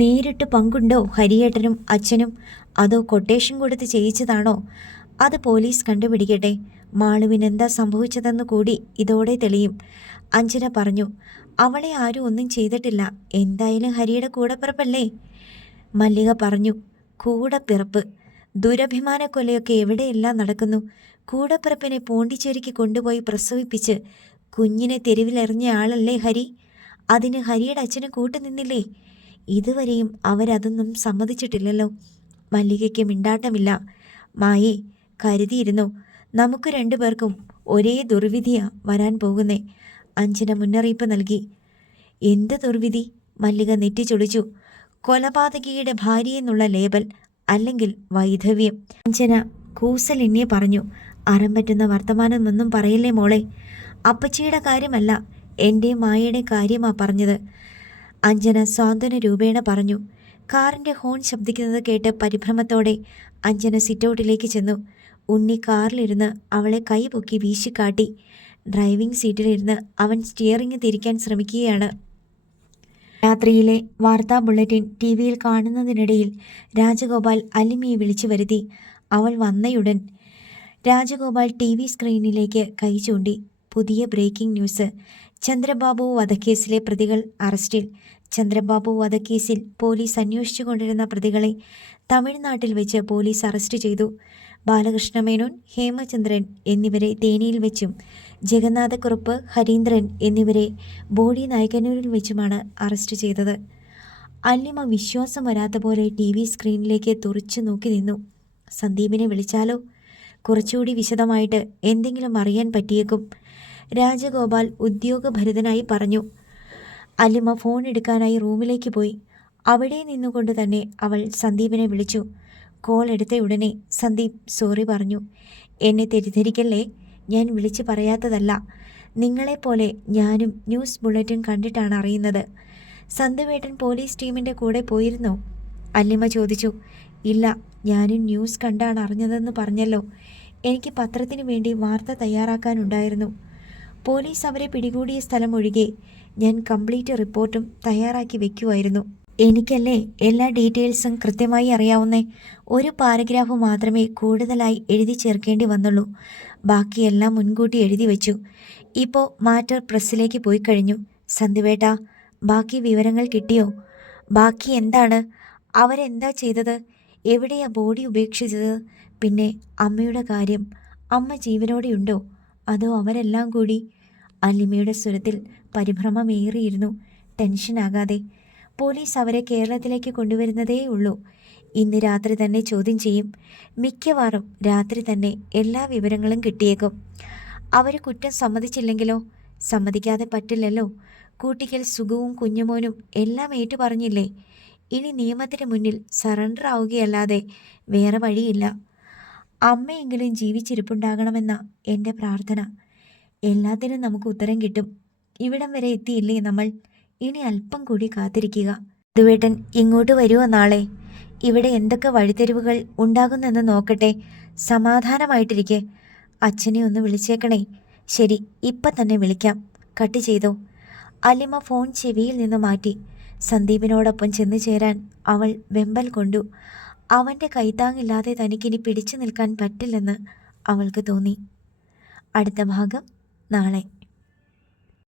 നേരിട്ട് പങ്കുണ്ടോ ഹരിയേട്ടനും അച്ഛനും? അതോ കൊട്ടേഷൻ കൊടുത്ത് ചെയ്യിച്ചതാണോ? അത് പോലീസ് കണ്ടുപിടിക്കട്ടെ. മാളുവിനെന്താ സംഭവിച്ചതെന്ന് കൂടി ഇതോടെ തെളിയും, അഞ്ജന പറഞ്ഞു. അവളെ ആരും ഒന്നും ചെയ്തിട്ടില്ല. എന്തായാലും ഹരിയുടെ കൂടപ്പിറപ്പല്ലേ? മല്ലിക പറഞ്ഞു. കൂടപ്പിറപ്പ്? ദുരഭിമാനക്കൊലയൊക്കെ എവിടെയെല്ലാം നടക്കുന്നു. കൂടപ്പിറപ്പിനെ പോണ്ടിച്ചേരിക്ക് കൊണ്ടുപോയി പ്രസവിപ്പിച്ച് കുഞ്ഞിനെ തെരുവിലെറിഞ്ഞ ആളല്ലേ ഹരി. അതിന് ഹരിയുടെ അച്ഛന് കൂട്ടുനിന്നില്ലേ? ഇതുവരെയും അവരതൊന്നും സമ്മതിച്ചിട്ടില്ലല്ലോ. മല്ലികയ്ക്ക് മിണ്ടാട്ടമില്ല. മായേ, കരുതിയിരുന്നു, നമുക്ക് 2 പേർക്കും ഒരേ ദുർവിധിയാ വരാൻ പോകുന്നേ, അഞ്ജന മുന്നറിയിപ്പ് നൽകി. എന്ത് ദുർവിധി? മല്ലിക നെറ്റിച്ചൊടിച്ചു. കൊലപാതകിയുടെ ഭാര്യയെന്നുള്ള ലേബൽ, അല്ലെങ്കിൽ വൈധവ്യം. അഞ്ജന കൂസലെന്നെ പറഞ്ഞു. അറം പറ്റുന്ന വർത്തമാനമൊന്നും പറയല്ലേ മോളെ. അപ്പച്ചിയുടെ കാര്യമല്ല, എൻ്റെ മായയുടെ കാര്യമാ പറഞ്ഞത്, അഞ്ജന സാന്ത്വന രൂപേണ പറഞ്ഞു. കാറിൻ്റെ ഹോൺ ശബ്ദിക്കുന്നത് കേട്ട് പരിഭ്രമത്തോടെ അഞ്ജന സിറ്റൗട്ടിലേക്ക് ചെന്നു. ഉണ്ണി കാറിലിരുന്ന് അവളെ കൈപൊക്കി വീശിക്കാട്ടി. ഡ്രൈവിംഗ് സീറ്റിലിരുന്ന് അവൻ സ്റ്റിയറിംഗ് തിരിക്കാൻ ശ്രമിക്കുകയാണ്. രാത്രിയിലെ വാർത്താ ബുള്ളറ്റിൻ ടി വിയിൽ കാണുന്നതിനിടയിൽ രാജഗോപാൽ അലിമയെ വിളിച്ചു വരുത്തി. അവൾ വന്നയുടൻ രാജഗോപാൽ ടി വി സ്ക്രീനിലേക്ക് കൈ ചൂണ്ടി. പുതിയ ബ്രേക്കിംഗ് ന്യൂസ്. ചന്ദ്രബാബു വധക്കേസിലെ പ്രതികൾ അറസ്റ്റിൽ. ചന്ദ്രബാബു വധക്കേസിൽ പോലീസ് അന്വേഷിച്ചുകൊണ്ടിരുന്ന പ്രതികളെ തമിഴ്നാട്ടിൽ വെച്ച് പോലീസ് അറസ്റ്റ് ചെയ്തു. ബാലകൃഷ്ണ മേനോൻ, ഹേമചന്ദ്രൻ എന്നിവരെ തേനിയിൽ വെച്ചും ജഗന്നാഥക്കുറുപ്പ്, ഹരീന്ദ്രൻ എന്നിവരെ ബോഡി നായ്ക്കന്നൂരിൽ വെച്ചുമാണ് അറസ്റ്റ് ചെയ്തത്. അല്ലിമ വിശ്വാസം വരാത്ത പോലെ ടി വി സ്ക്രീനിലേക്ക് തുറച്ചു നോക്കി നിന്നു. സന്ദീപിനെ വിളിച്ചാലോ? കുറച്ചുകൂടി വിശദമായിട്ട് എന്തെങ്കിലും അറിയാൻ പറ്റിയേക്കും, രാജഗോപാൽ ഉദ്യോഗഭരിതനായി പറഞ്ഞു. അല്ലിമ ഫോൺ എടുക്കാനായി റൂമിലേക്ക് പോയി. അവിടെ നിന്നുകൊണ്ട് തന്നെ അവൾ സന്ദീപിനെ വിളിച്ചു. കോൾ എടുത്തയുടനെ സന്ദീപ് സോറി പറഞ്ഞു. എന്നെ തെറ്റിദ്ധരിക്കല്ലേ, ഞാൻ വിളിച്ചു പറയാത്തതല്ല. നിങ്ങളെപ്പോലെ ഞാനും ന്യൂസ് ബുള്ളറ്റിൻ കണ്ടിട്ടാണ് അറിയുന്നത്. സന്ദീപേട്ടൻ പോലീസ് ടീമിൻ്റെ കൂടെ പോയിരുന്നോ? അല്ലിമ ചോദിച്ചു. ഇല്ല, ഞാനും ന്യൂസ് കണ്ടാണ് അറിഞ്ഞതെന്ന് പറഞ്ഞല്ലോ. എനിക്ക് പത്രത്തിന് വേണ്ടി വാർത്ത തയ്യാറാക്കാനുണ്ടായിരുന്നു. പോലീസ് അവരെ പിടികൂടിയ സ്ഥലം ഒഴികെ ഞാൻ കംപ്ലീറ്റ് റിപ്പോർട്ടും തയ്യാറാക്കി വെക്കുമായിരുന്നു. എനിക്കല്ലേ എല്ലാ ഡീറ്റെയിൽസും കൃത്യമായി അറിയാവുന്നേ. ഒരു പാരഗ്രാഫ് മാത്രമേ കൂടുതലായി എഴുതി ചേർക്കേണ്ടി വന്നുള്ളൂ. ബാക്കിയെല്ലാം മുൻകൂട്ടി എഴുതി വെച്ചു. ഇപ്പോൾ മാറ്റർ പ്രസ്സിലേക്ക് പോയി കഴിഞ്ഞു. സന്ദീപേട്ടാ, ബാക്കി വിവരങ്ങൾ കിട്ടിയോ? ബാക്കി എന്താണ്? അവരെന്താ ചെയ്തത്? എവിടെയാ ബോഡി ഉപേക്ഷിച്ചത്? പിന്നെ അമ്മയുടെ കാര്യം, അമ്മ ജീവനോടെയുണ്ടോ? അതോ അവരെല്ലാം കൂടി? അല്ലിമയുടെ സ്വരത്തിൽ പരിഭ്രമമേറിയിരുന്നു. ടെൻഷനാകാതെ. പോലീസ് അവരെ കേരളത്തിലേക്ക് കൊണ്ടുവരുന്നതേ ഉള്ളൂ. ഇന്ന് രാത്രി തന്നെ ചോദ്യം ചെയ്യും. മിക്കവാറും രാത്രി തന്നെ എല്ലാ വിവരങ്ങളും കിട്ടിയേക്കും. അവർ കുറ്റം സമ്മതിച്ചില്ലെങ്കിലോ? സമ്മതിക്കാതെ പറ്റില്ലല്ലോ. കൂട്ടിക്കൽ സുഖവും കുഞ്ഞുമോനും എല്ലാം ഏറ്റു പറഞ്ഞില്ലേ. ഇനി നിയമത്തിന് മുന്നിൽ സറണ്ടർ ആവുകയല്ലാതെ വേറെ വഴിയില്ല. അമ്മയെങ്കിലും ജീവിച്ചിരിപ്പുണ്ടാകണമെന്ന എൻ്റെ പ്രാർത്ഥന. എല്ലാത്തിനും നമുക്ക് ഉത്തരം കിട്ടും. ഇവിടം വരെ എത്തിയില്ലേ നമ്മൾ? ഇനി അല്പം കൂടി കാത്തിരിക്കുക. ദുവേട്ടൻ ഇങ്ങോട്ട് വരുമോ നാളെ? ഇവിടെ എന്തൊക്കെ വഴിത്തിരിവുകൾ ഉണ്ടാകുന്നെന്ന് നോക്കട്ടെ. സമാധാനമായിട്ടിരിക്കെ. അച്ഛനെ ഒന്ന് വിളിച്ചേക്കണേ. ശരി, ഇപ്പം തന്നെ വിളിക്കാം. കട്ട് ചെയ്തോ. അലിമ ഫോൺ ചെവിയിൽ നിന്ന് മാറ്റി. സന്ദീപിനോടൊപ്പം ചെന്നു ചേരാൻ അവൾ വെമ്പൽ കൊണ്ടു. അവൻ്റെ കൈത്താങ്ങില്ലാതെ തനിക്കിനി പിടിച്ചു നിൽക്കാൻ പറ്റില്ലെന്ന് അവൾക്ക് തോന്നി. അടുത്ത ഭാഗം നാളെ.